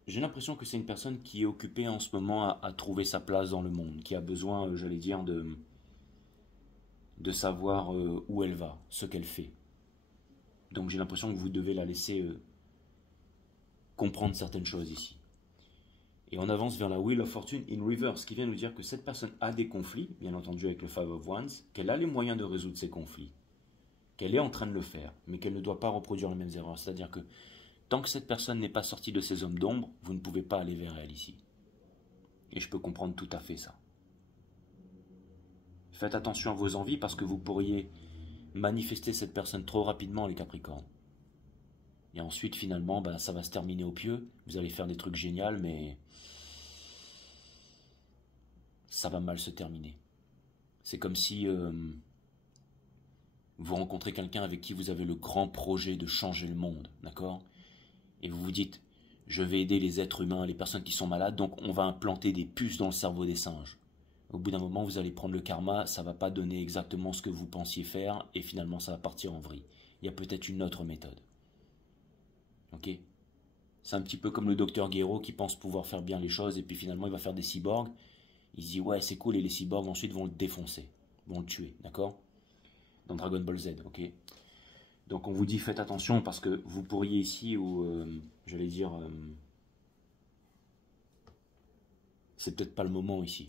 j'ai l'impression que c'est une personne qui est occupée en ce moment à trouver sa place dans le monde, qui a besoin, j'allais dire, de savoir où elle va, ce qu'elle fait. Donc j'ai l'impression que vous devez la laisser comprendre certaines choses ici. Et on avance vers la Wheel of Fortune in reverse, qui vient nous dire que cette personne a des conflits, bien entendu avec le Five of Wands, qu'elle a les moyens de résoudre ces conflits, qu'elle est en train de le faire, mais qu'elle ne doit pas reproduire les mêmes erreurs. C'est-à-dire que tant que cette personne n'est pas sortie de ces zones d'ombre, vous ne pouvez pas aller vers elle ici. Et je peux comprendre tout à fait ça. Faites attention à vos envies parce que vous pourriez manifester cette personne trop rapidement, les Capricornes. Et ensuite, finalement, ça va se terminer au pieu. Vous allez faire des trucs géniaux, mais ça va mal se terminer. C'est comme si vous rencontrez quelqu'un avec qui vous avez le grand projet de changer le monde, d'accord? Et vous vous dites, je vais aider les êtres humains, les personnes qui sont malades, donc on va implanter des puces dans le cerveau des singes. Au bout d'un moment, vous allez prendre le karma, ça ne va pas donner exactement ce que vous pensiez faire, et finalement, ça va partir en vrille. Il y a peut-être une autre méthode. Ok? C'est un petit peu comme le docteur Gero qui pense pouvoir faire bien les choses, et puis finalement, il va faire des cyborgs. Il se dit, ouais, c'est cool, et les cyborgs ensuite vont le défoncer, vont le tuer, d'accord? Dans Dragon Ball Z, ok? Donc on vous dit, faites attention, parce que vous pourriez ici, ou j'allais dire, c'est peut-être pas le moment ici.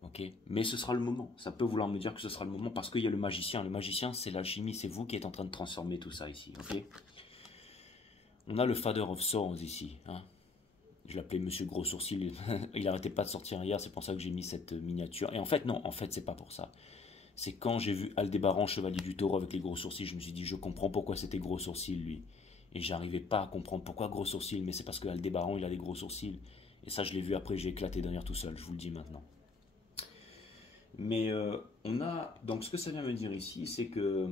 Okay. Mais ce sera le moment, ça peut vouloir me dire que ce sera le moment parce qu'il y a le magicien c'est l'alchimie, c'est vous qui êtes en train de transformer tout ça ici, ok? On a le Father of Swords ici, hein? Je l'appelais Monsieur Gros Sourcil, il arrêtait pas de sortir hier, c'est pour ça que j'ai mis cette miniature, et en fait non, c'est pas pour ça, c'est quand j'ai vu Aldébaran, Chevalier du Taureau avec les gros sourcils, je me suis dit je comprends pourquoi c'était Gros Sourcil lui, et j'arrivais pas à comprendre pourquoi Gros Sourcil, mais c'est parce que Aldébaran il a les gros sourcils, et ça je l'ai vu après, j'ai éclaté derrière tout seul, je vous le dis maintenant. Mais on a, donc ce que ça vient me dire ici, c'est que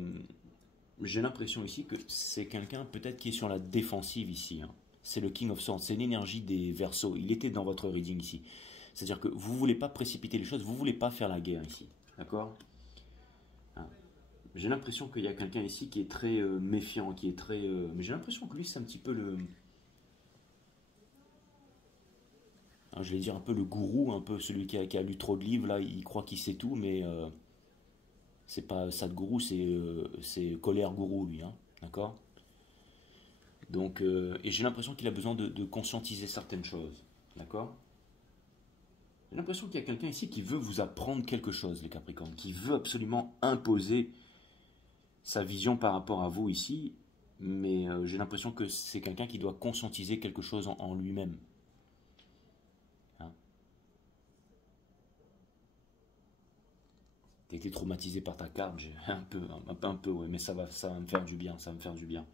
j'ai l'impression ici que c'est quelqu'un peut-être qui est sur la défensive ici, hein. C'est le King of Swords, c'est l'énergie des Verseaux, il était dans votre reading ici. C'est-à-dire que vous ne voulez pas précipiter les choses, vous ne voulez pas faire la guerre ici, d'accord? J'ai l'impression qu'il y a quelqu'un ici qui est très méfiant, qui est très... mais j'ai l'impression que lui, c'est un petit peu le... hein, je vais dire un peu le gourou, un peu celui qui a lu trop de livres, là, il croit qu'il sait tout, mais c'est pas Sadhguru, c'est colère gourou, lui, hein, d'accord? Donc, et j'ai l'impression qu'il a besoin de conscientiser certaines choses, d'accord? J'ai l'impression qu'il y a quelqu'un ici qui veut vous apprendre quelque chose, les Capricornes, qui veut absolument imposer sa vision par rapport à vous ici, mais j'ai l'impression que c'est quelqu'un qui doit conscientiser quelque chose en lui-même. Hein. T'as été traumatisé par ta carte, un peu, ouais, mais ça va me faire du bien, ça va me faire du bien.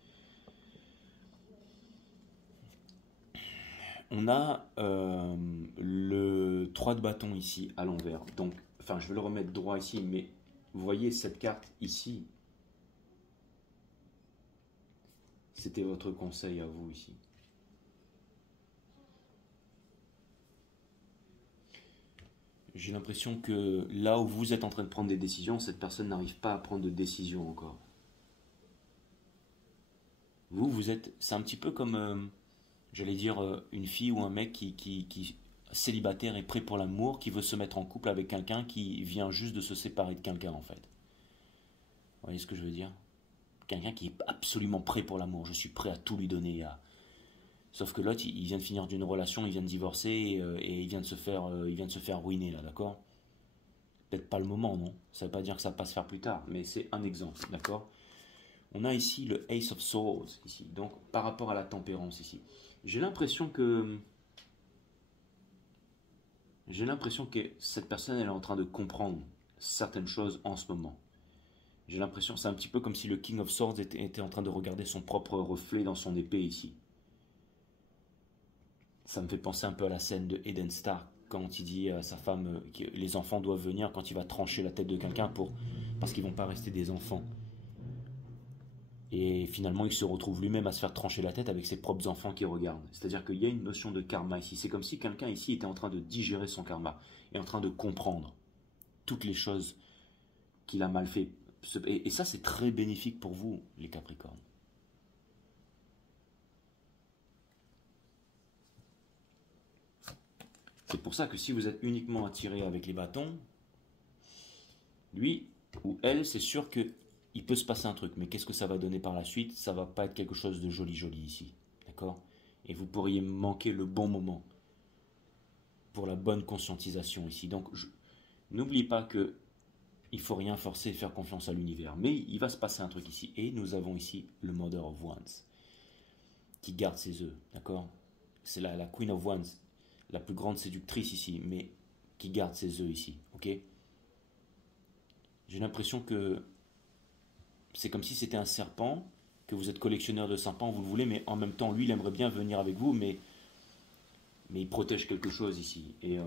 On a le 3 de bâton ici à l'envers. Donc, enfin, je vais le remettre droit ici, mais vous voyez cette carte ici, c'était votre conseil à vous ici. J'ai l'impression que là où vous êtes en train de prendre des décisions, cette personne n'arrive pas à prendre de décision encore. Vous êtes, c'est un petit peu comme, j'allais dire, une fille ou un mec qui célibataire et prêt pour l'amour, qui veut se mettre en couple avec quelqu'un qui vient juste de se séparer de quelqu'un en fait. Vous voyez ce que je veux dire? Quelqu'un qui est absolument prêt pour l'amour, je suis prêt à tout lui donner. Sauf que l'autre, il vient de finir d'une relation, il vient de divorcer et il vient de se faire ruiner là, d'accord? Peut-être pas le moment, non? Ça veut pas dire que ça va pas se faire plus tard, mais c'est un exemple, d'accord? On a ici le Ace of Swords, ici, donc par rapport à la tempérance ici. J'ai l'impression que cette personne elle est en train de comprendre certaines choses en ce moment. J'ai l'impression, c'est un petit peu comme si le King of Swords était en train de regarder son propre reflet dans son épée ici. Ça me fait penser un peu à la scène de Eden Stark quand il dit à sa femme que les enfants doivent venir quand il va trancher la tête de quelqu'un parce qu'ils vont pas rester des enfants. Et finalement, il se retrouve lui-même à se faire trancher la tête avec ses propres enfants qui regardent. C'est-à-dire qu'il y a une notion de karma ici. C'est comme si quelqu'un ici était en train de digérer son karma et en train de comprendre toutes les choses qu'il a mal fait. Et ça, c'est très bénéfique pour vous, les Capricornes. C'est pour ça que si vous êtes uniquement attiré avec les bâtons, lui ou elle, c'est sûr qu'il peut se passer un truc. Mais qu'est-ce que ça va donner par la suite? Ça va pas être quelque chose de joli ici. D'accord? Et vous pourriez manquer le bon moment pour la bonne conscientisation ici. Donc, n'oubliez pas que il faut rien forcer et faire confiance à l'univers. Mais il va se passer un truc ici. Et nous avons ici le Mother of Wands qui garde ses œufs. D'accord? C'est la Queen of Wands, la plus grande séductrice ici, mais qui garde ses œufs ici. Ok? J'ai l'impression que c'est comme si c'était un serpent, que vous êtes collectionneur de serpents, vous le voulez, mais en même temps, lui, il aimerait bien venir avec vous, mais il protège quelque chose ici. Et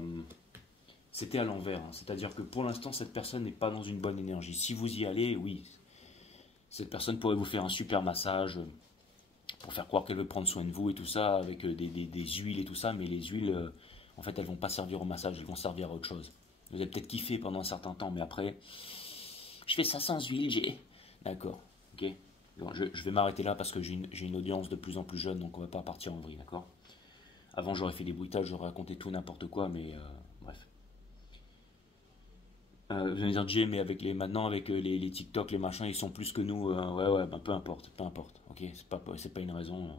c'était à l'envers. Hein. C'est-à-dire que pour l'instant, cette personne n'est pas dans une bonne énergie. Si vous y allez, oui, cette personne pourrait vous faire un super massage pour faire croire qu'elle veut prendre soin de vous et tout ça, avec des huiles et tout ça, mais les huiles, en fait, elles vont pas servir au massage, elles vont servir à autre chose. Vous avez peut-être kiffé pendant un certain temps, mais après, je fais ça sans huile, j'ai... D'accord, ok. Bon, je vais m'arrêter là parce que j'ai une audience de plus en plus jeune, donc on va pas partir en vrille, d'accord? Avant, j'aurais fait des bruitages, j'aurais raconté tout n'importe quoi, mais bref. Vous allez dire, Jay, mais maintenant, avec les TikTok, les machins, ils sont plus que nous. Ouais, ben, peu importe, ok? C'est pas une raison.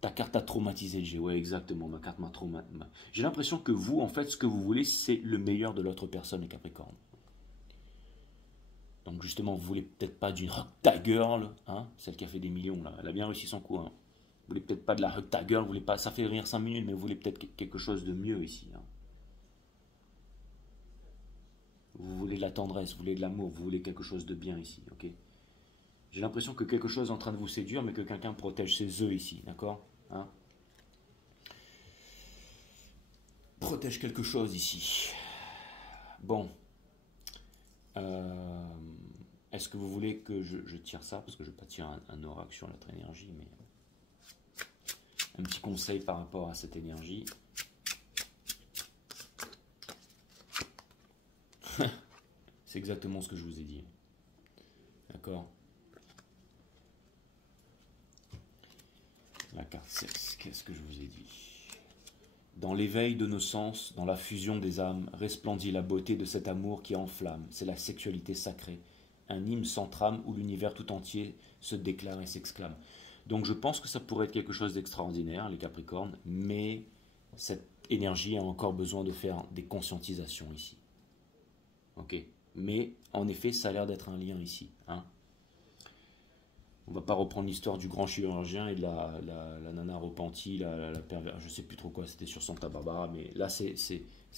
Ta carte t'a traumatisé, Jay. Ouais, exactement, ma carte m'a traumatisé. J'ai l'impression que vous, en fait, ce que vous voulez, c'est le meilleur de l'autre personne, les Capricornes. Donc justement, vous voulez peut-être pas d'une Hugta Girl, hein, celle qui a fait des millions là, elle a bien réussi son coup. Hein. Vous voulez peut-être pas de la Hugta Girl, vous voulez pas, ça fait rire 5 minutes, mais vous voulez peut-être quelque chose de mieux ici. Hein. Vous voulez de la tendresse, vous voulez de l'amour, vous voulez quelque chose de bien ici, ok? J'ai l'impression que quelque chose est en train de vous séduire, mais que quelqu'un protège ses œufs ici, d'accord? Hein? Protège quelque chose ici. Bon. Est-ce que vous voulez que je tire ça? Parce que je ne vais pas tirer un oracle sur notre énergie, mais un petit conseil par rapport à cette énergie. C'est exactement ce que je vous ai dit. D'accord? La carte 7, qu'est-ce que je vous ai dit? Dans l'éveil de nos sens, dans la fusion des âmes, resplendit la beauté de cet amour qui enflamme. C'est la sexualité sacrée. Un hymne sans trame où l'univers tout entier se déclare et s'exclame. Donc je pense que ça pourrait être quelque chose d'extraordinaire, les Capricornes, mais cette énergie a encore besoin de faire des conscientisations ici. Ok? Mais en effet, ça a l'air d'être un lien ici. Hein. On va pas reprendre l'histoire du grand chirurgien et de la nana repentie, la pervers, je sais plus trop quoi, c'était sur Santa Barbara, mais là c'est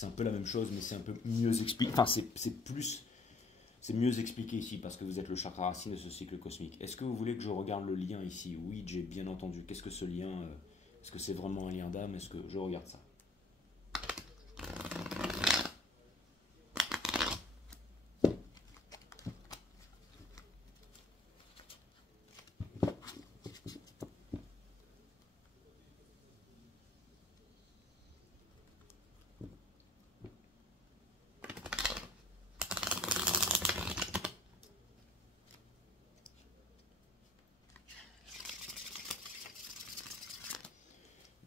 un peu la même chose, mais c'est un peu mieux expliqué. Enfin, c'est mieux expliqué ici parce que vous êtes le chakra racine de ce cycle cosmique. Est-ce que vous voulez que je regarde le lien ici? Oui, j'ai bien entendu. Qu'est-ce que ce lien? Est-ce que c'est vraiment un lien d'âme? Est-ce que je regarde ça?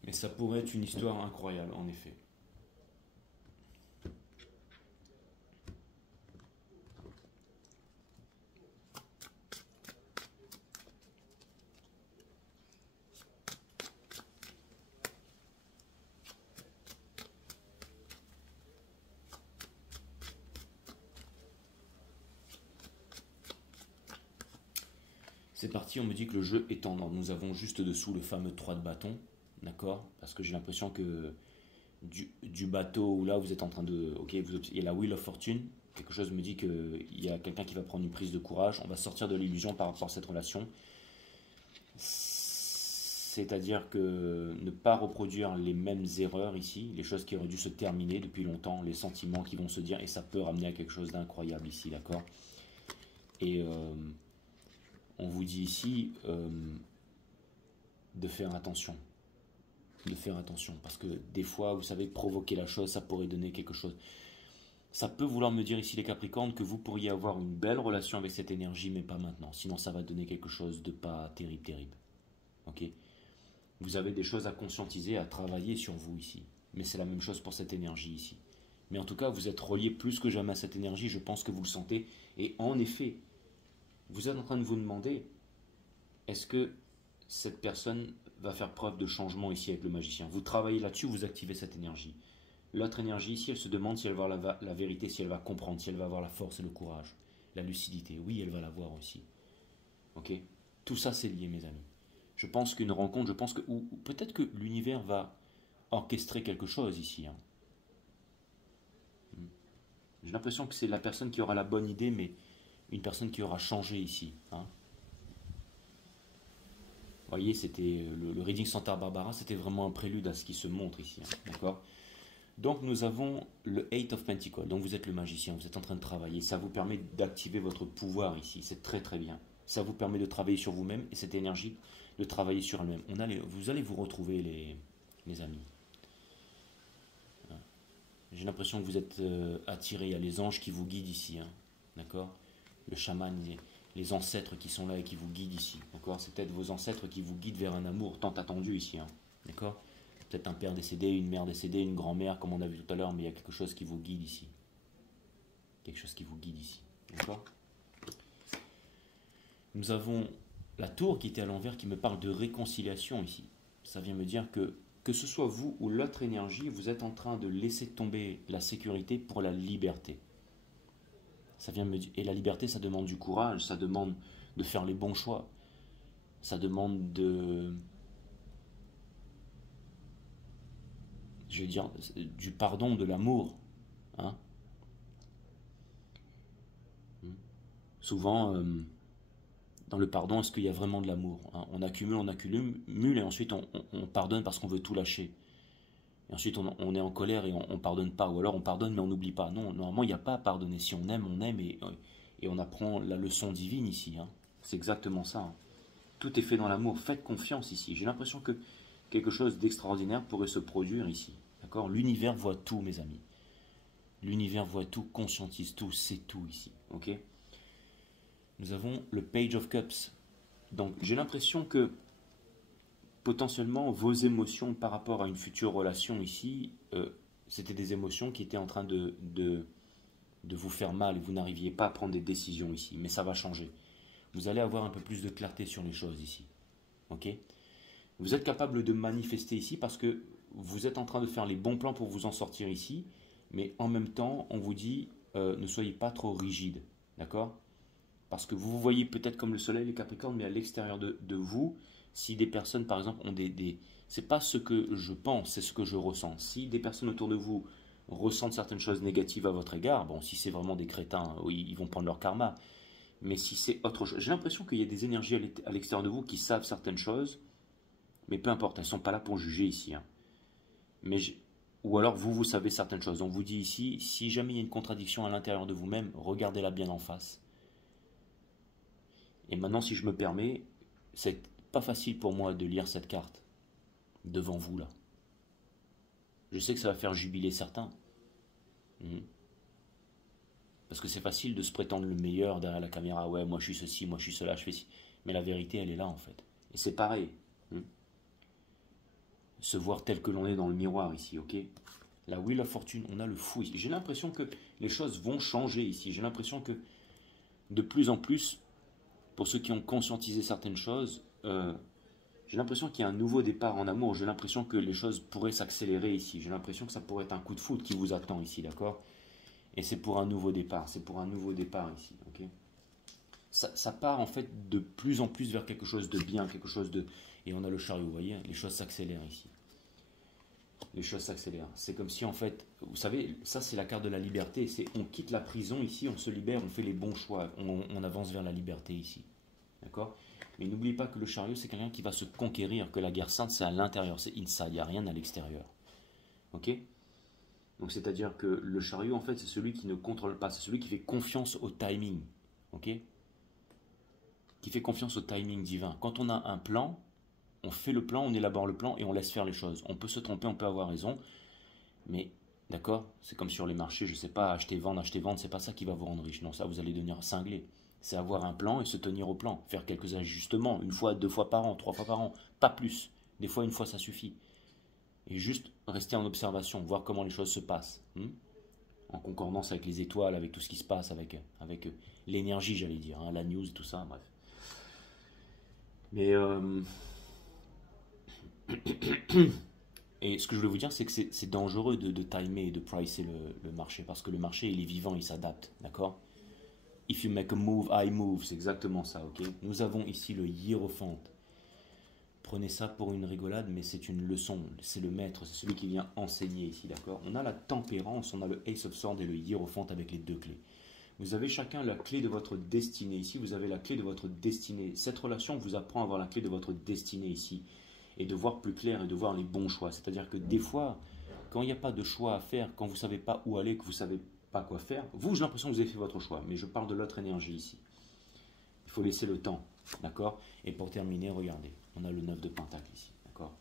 Mais ça pourrait être une histoire incroyable, en effet. C'est parti, on me dit que le jeu est en ordre. Nous avons juste dessous le fameux 3 de bâton, d'accord? Parce que j'ai l'impression que du bateau où là vous êtes en train de... Ok, il y a la Wheel of Fortune, quelque chose me dit qu'il y a quelqu'un qui va prendre une prise de courage, on va sortir de l'illusion par rapport à cette relation. C'est-à-dire que ne pas reproduire les mêmes erreurs ici, les choses qui auraient dû se terminer depuis longtemps, les sentiments qui vont se dire, et ça peut ramener à quelque chose d'incroyable ici, d'accord? Et on vous dit ici de faire attention. De faire attention, parce que des fois, vous savez, provoquer la chose, ça pourrait donner quelque chose. Ça peut vouloir me dire ici les Capricornes que vous pourriez avoir une belle relation avec cette énergie, mais pas maintenant. Sinon, ça va donner quelque chose de pas terrible, terrible. Ok? Vous avez des choses à conscientiser, à travailler sur vous ici. Mais c'est la même chose pour cette énergie ici. Mais en tout cas, vous êtes relié plus que jamais à cette énergie, je pense que vous le sentez. Et en effet, vous êtes en train de vous demander, est-ce que cette personne va faire preuve de changement ici avec le magicien? Vous travaillez là-dessus, vous activez cette énergie. L'autre énergie ici, elle se demande si elle va avoir la vérité, si elle va comprendre, si elle va avoir la force et le courage, la lucidité. Oui, elle va l'avoir aussi. Ok? Tout ça, c'est lié, mes amis. Je pense qu'une rencontre, je pense que, ou peut-être que l'univers va orchestrer quelque chose ici. Hein. J'ai l'impression que c'est la personne qui aura la bonne idée, mais une personne qui aura changé ici. Hein. Vous voyez, c'était le reading Santa Barbara, c'était vraiment un prélude à ce qui se montre ici. Hein. D'accord? Donc nous avons le Eight of Pentacles, donc vous êtes le magicien, vous êtes en train de travailler, ça vous permet d'activer votre pouvoir ici, c'est très très bien. Ça vous permet de travailler sur vous-même et cette énergie de travailler sur elle-même. Vous allez vous retrouver les amis. J'ai l'impression que vous êtes attirés, il y a les anges qui vous guident ici, hein. D'accord? Le chaman, les ancêtres qui sont là et qui vous guident ici, d'accord? C'est peut-être vos ancêtres qui vous guident vers un amour tant attendu ici, hein. D'accord? Peut-être un père décédé, une mère décédée, une grand-mère, comme on a vu tout à l'heure, mais il y a quelque chose qui vous guide ici. Quelque chose qui vous guide ici. D'accord? Nous avons la tour qui était à l'envers qui me parle de réconciliation ici. Ça vient me dire que ce soit vous ou l'autre énergie, vous êtes en train de laisser tomber la sécurité pour la liberté. Ça vient me dire, et la liberté, ça demande du courage, ça demande de faire les bons choix. Ça demande je veux dire, du pardon, de l'amour. Hein. Souvent, dans le pardon, est-ce qu'il y a vraiment de l'amour? Hein? On accumule, et ensuite on pardonne parce qu'on veut tout lâcher. Et ensuite on est en colère et on pardonne pas. Ou alors on pardonne mais on n'oublie pas. Non, normalement il n'y a pas à pardonner. Si on aime et on apprend la leçon divine ici. Hein. C'est exactement ça. Hein. Tout est fait dans l'amour. Faites confiance ici. J'ai l'impression que quelque chose d'extraordinaire pourrait se produire ici. D'accord? L'univers voit tout, mes amis. L'univers voit tout, conscientise tout, c'est tout ici. Ok? Nous avons le Page of Cups. Donc j'ai l'impression que potentiellement vos émotions par rapport à une future relation ici, c'était des émotions qui étaient en train de vous faire mal et vous n'arriviez pas à prendre des décisions ici. Mais ça va changer. Vous allez avoir un peu plus de clarté sur les choses ici. Ok? Vous êtes capable de manifester ici parce que vous êtes en train de faire les bons plans pour vous en sortir ici. Mais en même temps, on vous dit, ne soyez pas trop rigide. D'accord? Parce que vous vous voyez peut-être comme le soleil, les Capricornes, mais à l'extérieur de vous, si des personnes, par exemple, ont c'est pas ce que je pense, c'est ce que je ressens. Si des personnes autour de vous ressentent certaines choses négatives à votre égard, bon, si c'est vraiment des crétins, oui, ils vont prendre leur karma. Mais si c'est autre chose, j'ai l'impression qu'il y a des énergies à l'extérieur de vous qui savent certaines choses, mais peu importe, elles ne sont pas là pour juger ici. Hein. Ou alors vous savez certaines choses. On vous dit ici, si jamais il y a une contradiction à l'intérieur de vous-même, regardez-la bien en face. Et maintenant, si je me permets, c'est pas facile pour moi de lire cette carte devant vous là. Je sais que ça va faire jubiler certains. Parce que c'est facile de se prétendre le meilleur derrière la caméra. Ouais, moi je suis ceci, moi je suis cela, je fais ci. Mais la vérité, elle est là en fait. Et c'est pareil. Se voir tel que l'on est dans le miroir ici, ok? La Wheel of Fortune, on a le fou ici. J'ai l'impression que les choses vont changer ici. J'ai l'impression que de plus en plus, pour ceux qui ont conscientisé certaines choses, j'ai l'impression qu'il y a un nouveau départ en amour. J'ai l'impression que les choses pourraient s'accélérer ici. J'ai l'impression que ça pourrait être un coup de foudre qui vous attend ici, d'accord? Et c'est pour un nouveau départ. C'est pour un nouveau départ ici, ok? Ça part en fait de plus en plus vers quelque chose de bien, quelque chose de... Et on a le chariot, vous voyez, les choses s'accélèrent ici. Les choses s'accélèrent. C'est comme si en fait, vous savez, ça c'est la carte de la liberté. C'est on quitte la prison ici, on se libère, on fait les bons choix, on avance vers la liberté ici. D'accord? Mais n'oubliez pas que le chariot c'est quelqu'un qui va se conquérir, que la guerre sainte c'est à l'intérieur, c'est inside, il n'y a rien à l'extérieur. Ok? Donc c'est-à-dire que le chariot en fait c'est celui qui ne contrôle pas, c'est celui qui fait confiance au timing. Ok? Qui fait confiance au timing divin. Quand on a un plan, on fait le plan, on élabore le plan et on laisse faire les choses. On peut se tromper, on peut avoir raison, mais d'accord, c'est comme sur les marchés, je ne sais pas, acheter, vendre, c'est pas ça qui va vous rendre riche. Non, ça vous allez devenir cinglé. C'est avoir un plan et se tenir au plan, faire quelques ajustements, une fois, 2 fois par an, 3 fois par an, pas plus. Des fois, une fois, ça suffit. Et juste rester en observation, voir comment les choses se passent. En concordance avec les étoiles, avec tout ce qui se passe, avec l'énergie, j'allais dire, hein, la news, tout ça, bref. Mais... Et ce que je voulais vous dire, c'est que c'est dangereux de timer et de pricer le marché, parce que le marché, il est vivant, il s'adapte, d'accord? If you make a move, I move, c'est exactement ça, ok? Nous avons ici le hiérophante. Prenez ça pour une rigolade, mais c'est une leçon, c'est le maître, c'est celui qui vient enseigner ici, d'accord? On a la tempérance, on a le Ace of Swords et le hiérophante avec les 2 clés. Vous avez chacun la clé de votre destinée. Ici, vous avez la clé de votre destinée. Cette relation vous apprend à avoir la clé de votre destinée ici. Et de voir plus clair et de voir les bons choix. C'est-à-dire que des fois, quand il n'y a pas de choix à faire, quand vous ne savez pas où aller, que vous ne savez pas quoi faire, vous, j'ai l'impression que vous avez fait votre choix. Mais je parle de l'autre énergie ici. Il faut laisser le temps. D'accord? Et pour terminer, regardez. On a le 9 de Pentacle ici. D'accord?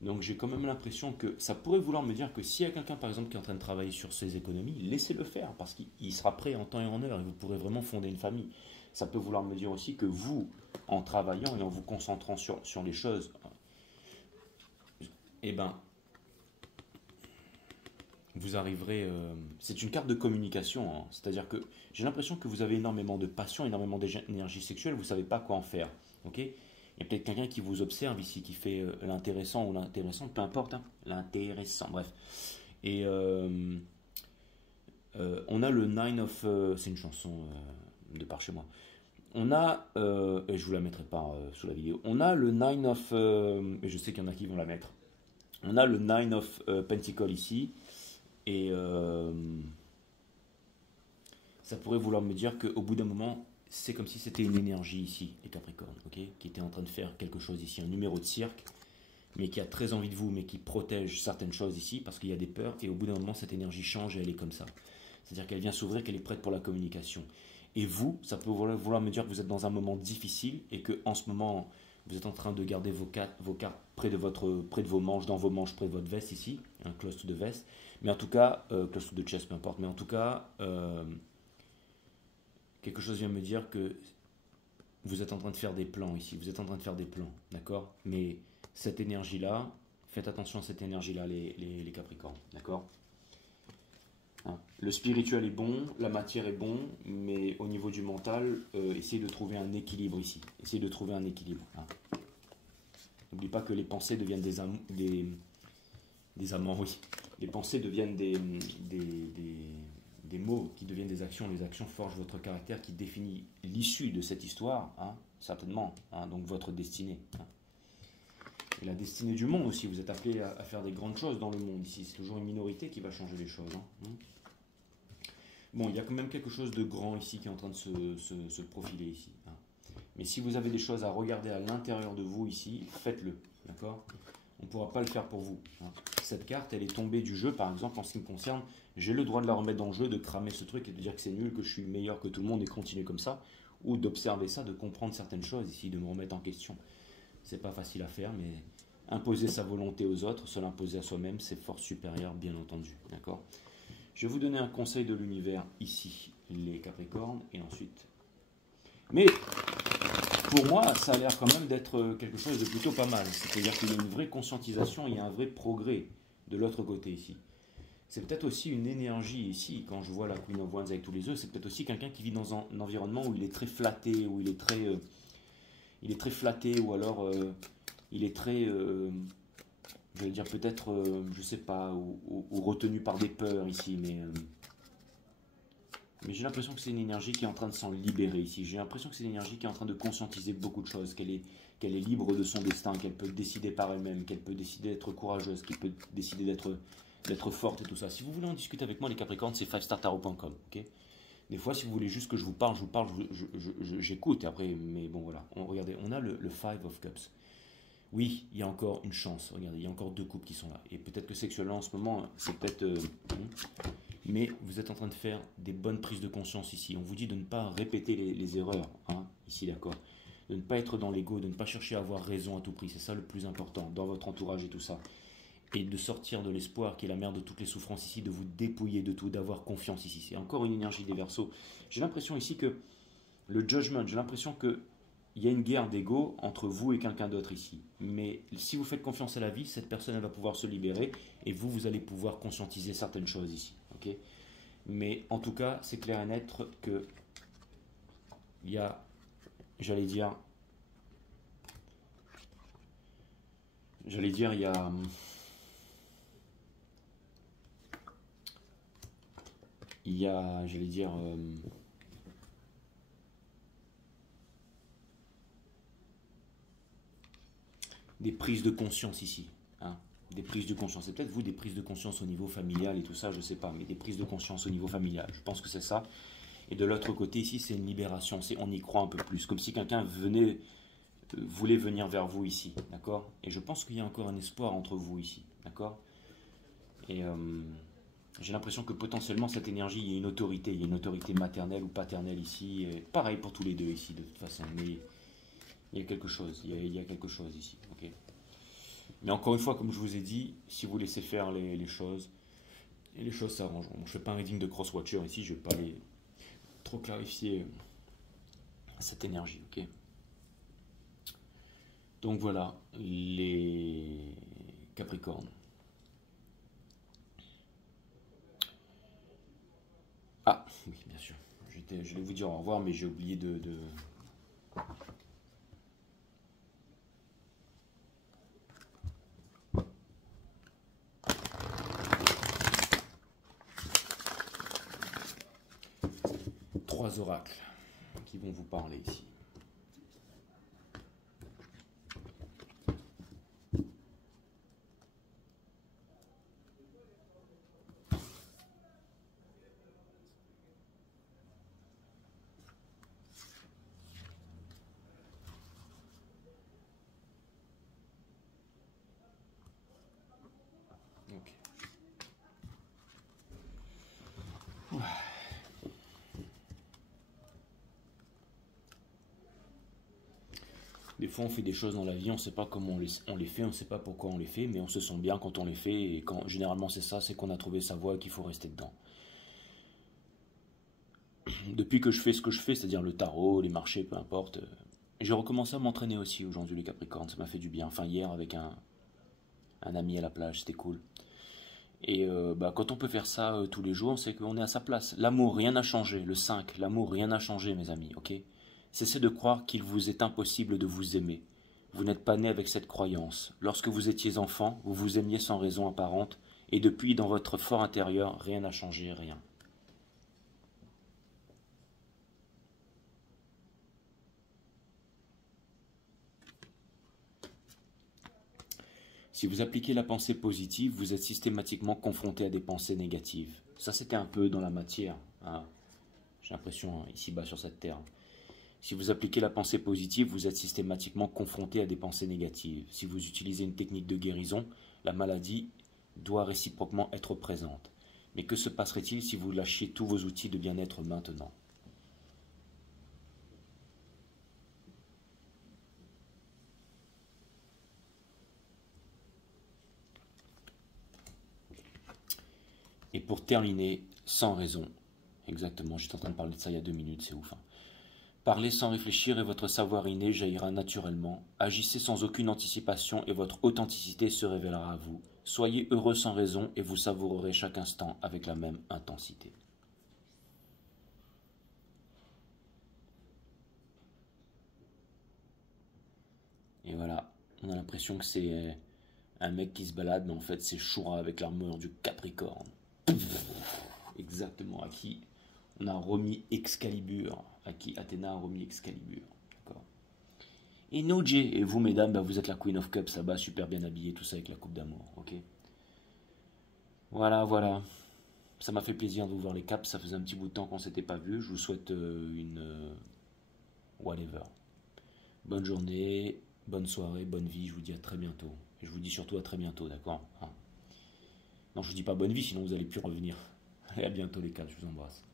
Donc j'ai quand même l'impression que ça pourrait vouloir me dire que s'il y a quelqu'un par exemple qui est en train de travailler sur ses économies, laissez-le faire parce qu'il sera prêt en temps et en heure et vous pourrez vraiment fonder une famille. Ça peut vouloir me dire aussi que vous, en travaillant et en vous concentrant sur les choses, eh ben, vous arriverez... c'est une carte de communication, hein, c'est-à-dire que j'ai l'impression que vous avez énormément de passion, énormément d'énergie sexuelle, vous ne savez pas quoi en faire, ok? Il y a peut-être quelqu'un qui vous observe ici, qui fait l'intéressant ou l'intéressante, peu importe, hein, l'intéressant, bref. Et on a le Nine of... c'est une chanson de par chez moi. On a, et je vous la mettrai pas sous la vidéo, on a le Nine of... et je sais qu'il y en a qui vont la mettre. On a le Nine of Pentacle ici, et ça pourrait vouloir me dire qu'au bout d'un moment, c'est comme si c'était une énergie ici, les Capricornes, okay, qui était en train de faire quelque chose ici, un numéro de cirque, mais qui a très envie de vous, mais qui protège certaines choses ici, parce qu'il y a des peurs, et au bout d'un moment, cette énergie change et elle est comme ça. C'est-à-dire qu'elle vient s'ouvrir, qu'elle est prête pour la communication. Et vous, ça peut vouloir me dire que vous êtes dans un moment difficile, et qu'en ce moment, vous êtes en train de garder vos cartes près de vos manches, dans vos manches, près de votre veste ici, un close to the vest, mais en tout cas, close to the chest, peu importe, mais en tout cas... quelque chose vient me dire que vous êtes en train de faire des plans ici, vous êtes en train de faire des plans, d'accord? Mais cette énergie-là, faites attention à cette énergie-là, les Capricornes, d'accord? Hein. Le spirituel est bon, la matière est bon, mais au niveau du mental, essayez de trouver un équilibre ici. Essayez de trouver un équilibre. Hein. N'oublie pas que les pensées deviennent des amants, oui. Les pensées deviennent des mots qui deviennent des actions. Les actions forgent votre caractère qui définit l'issue de cette histoire, hein, certainement, hein, donc votre destinée. Hein. Et la destinée du monde aussi, vous êtes appelé à faire des grandes choses dans le monde ici. C'est toujours une minorité qui va changer les choses. Hein. Bon, il y a quand même quelque chose de grand ici qui est en train de se profiler ici. Hein. Mais si vous avez des choses à regarder à l'intérieur de vous ici, faites-le, d'accord? On ne pourra pas le faire pour vous. Hein. Cette carte, elle est tombée du jeu, par exemple, en ce qui me concerne. J'ai le droit de la remettre dans le jeu, de cramer ce truc et de dire que c'est nul, que je suis meilleur que tout le monde et continuer comme ça. Ou d'observer ça, de comprendre certaines choses ici, de me remettre en question. C'est pas facile à faire, mais imposer sa volonté aux autres, se l'imposer à soi-même, c'est force supérieure, bien entendu. D'accord? Je vais vous donner un conseil de l'univers ici, les Capricornes, et ensuite. Mais pour moi, ça a l'air quand même d'être quelque chose de plutôt pas mal. C'est-à-dire qu'il y a une vraie conscientisation, il y a un vrai progrès de l'autre côté ici. C'est peut-être aussi une énergie ici, quand je vois la Queen of Wands avec tous les œufs, c'est peut-être aussi quelqu'un qui vit dans un environnement où il est très flatté, où il est très flatté, ou alors il est très, je vais dire peut-être, je sais pas, ou retenu par des peurs ici, mais j'ai l'impression que c'est une énergie qui est en train de s'en libérer ici. J'ai l'impression que c'est une énergie qui est en train de conscientiser beaucoup de choses, qu'elle est libre de son destin, qu'elle peut décider par elle-même, qu'elle peut décider d'être courageuse, qu'elle peut décider d'être forte et tout ça. Si vous voulez en discuter avec moi, les Capricornes, c'est 5startarot.com. Okay, des fois, si vous voulez juste que je vous parle, j'écoute. Et après, mais bon, voilà. Regardez, on a le Five of Cups. Oui, il y a encore une chance. Regardez, il y a encore 2 couples qui sont là. Et peut-être que sexuellement, en ce moment, c'est peut-être... mais vous êtes en train de faire des bonnes prises de conscience ici. On vous dit de ne pas répéter les erreurs, hein, ici, d'accord? De ne pas être dans l'ego, de ne pas chercher à avoir raison à tout prix. C'est ça le plus important, dans votre entourage et tout ça. Et de sortir de l'espoir, qui est la mère de toutes les souffrances ici, de vous dépouiller de tout, d'avoir confiance ici. C'est encore une énergie des Verseaux. J'ai l'impression ici que le judgment, j'ai l'impression que il y a une guerre d'ego entre vous et quelqu'un d'autre ici. Mais si vous faites confiance à la vie, cette personne elle va pouvoir se libérer et vous allez pouvoir conscientiser certaines choses ici. Okay, mais en tout cas, c'est clair et net que il y a, j'allais dire, il y a... j'allais dire... des prises de conscience ici. Hein, des prises de conscience. C'est peut-être vous des prises de conscience au niveau familial et tout ça, je ne sais pas, mais des prises de conscience au niveau familial. Je pense que c'est ça. Et de l'autre côté ici, c'est une libération. On y croit un peu plus. Comme si quelqu'un voulait venir vers vous ici. D'accord? Et je pense qu'il y a encore un espoir entre vous ici. D'accord? Et j'ai l'impression que potentiellement cette énergie, il y a une autorité. Il y a une autorité maternelle ou paternelle ici. Et pareil pour tous les deux ici de toute façon. Mais il y a quelque chose. Il y a quelque chose ici. Okay, mais encore une fois, comme je vous ai dit, si vous laissez faire les choses, et les choses s'arrangeront. Je ne fais pas un reading de cross-watcher ici, je ne vais pas trop clarifier cette énergie. Okay, donc voilà, les Capricornes. Ah, oui, bien sûr. Je vais vous dire au revoir, mais j'ai oublié de... 3 oracles qui vont vous parler ici. Ok. Des fois, on fait des choses dans la vie, on ne sait pas comment on les fait, on ne sait pas pourquoi on les fait, mais on se sent bien quand on les fait. Et généralement, c'est ça, c'est qu'on a trouvé sa voie et qu'il faut rester dedans. depuis que je fais ce que je fais, c'est-à-dire le tarot, les marchés, peu importe, j'ai recommencé à m'entraîner aussi aujourd'hui les Capricornes, ça m'a fait du bien. Enfin hier avec un ami à la plage, c'était cool. Et quand on peut faire ça tous les jours, c'est qu'on est à sa place. L'amour, rien n'a changé. Le 5, l'amour, rien n'a changé, mes amis, ok? Cessez de croire qu'il vous est impossible de vous aimer. Vous n'êtes pas né avec cette croyance. Lorsque vous étiez enfant, vous vous aimiez sans raison apparente, et depuis, dans votre fort intérieur, rien n'a changé, rien. Si vous appliquez la pensée positive, vous êtes systématiquement confronté à des pensées négatives. Ça, c'était un peu dans la matière, hein. J'ai l'impression, ici-bas sur cette terre. Si vous appliquez la pensée positive, vous êtes systématiquement confronté à des pensées négatives. Si vous utilisez une technique de guérison, la maladie doit réciproquement être présente. Mais que se passerait-il si vous lâchiez tous vos outils de bien-être maintenant? Et pour terminer, sans raison. Exactement, j'étais en train de parler de ça il y a 2 minutes, c'est ouf, hein. Parlez sans réfléchir et votre savoir inné jaillira naturellement. Agissez sans aucune anticipation et votre authenticité se révélera à vous. Soyez heureux sans raison et vous savourerez chaque instant avec la même intensité. Et voilà, on a l'impression que c'est un mec qui se balade, mais en fait c'est Shura avec l'armure du Capricorne. Exactement, à qui on a remis Excalibur, à qui Athéna a remis Excalibur. D'accord. Et Noje, et vous mesdames, vous êtes la Queen of Cups là-bas, super bien habillée, tout ça avec la coupe d'amour, ok. Voilà, voilà. Ça m'a fait plaisir de vous voir les caps, ça faisait un petit bout de temps qu'on s'était pas vu. Je vous souhaite une whatever. Bonne journée, bonne soirée, bonne vie, je vous dis à très bientôt. Et je vous dis surtout à très bientôt, d'accord, hein. Non, je vous dis pas bonne vie, sinon vous allez plus revenir. Et à bientôt les caps, je vous embrasse.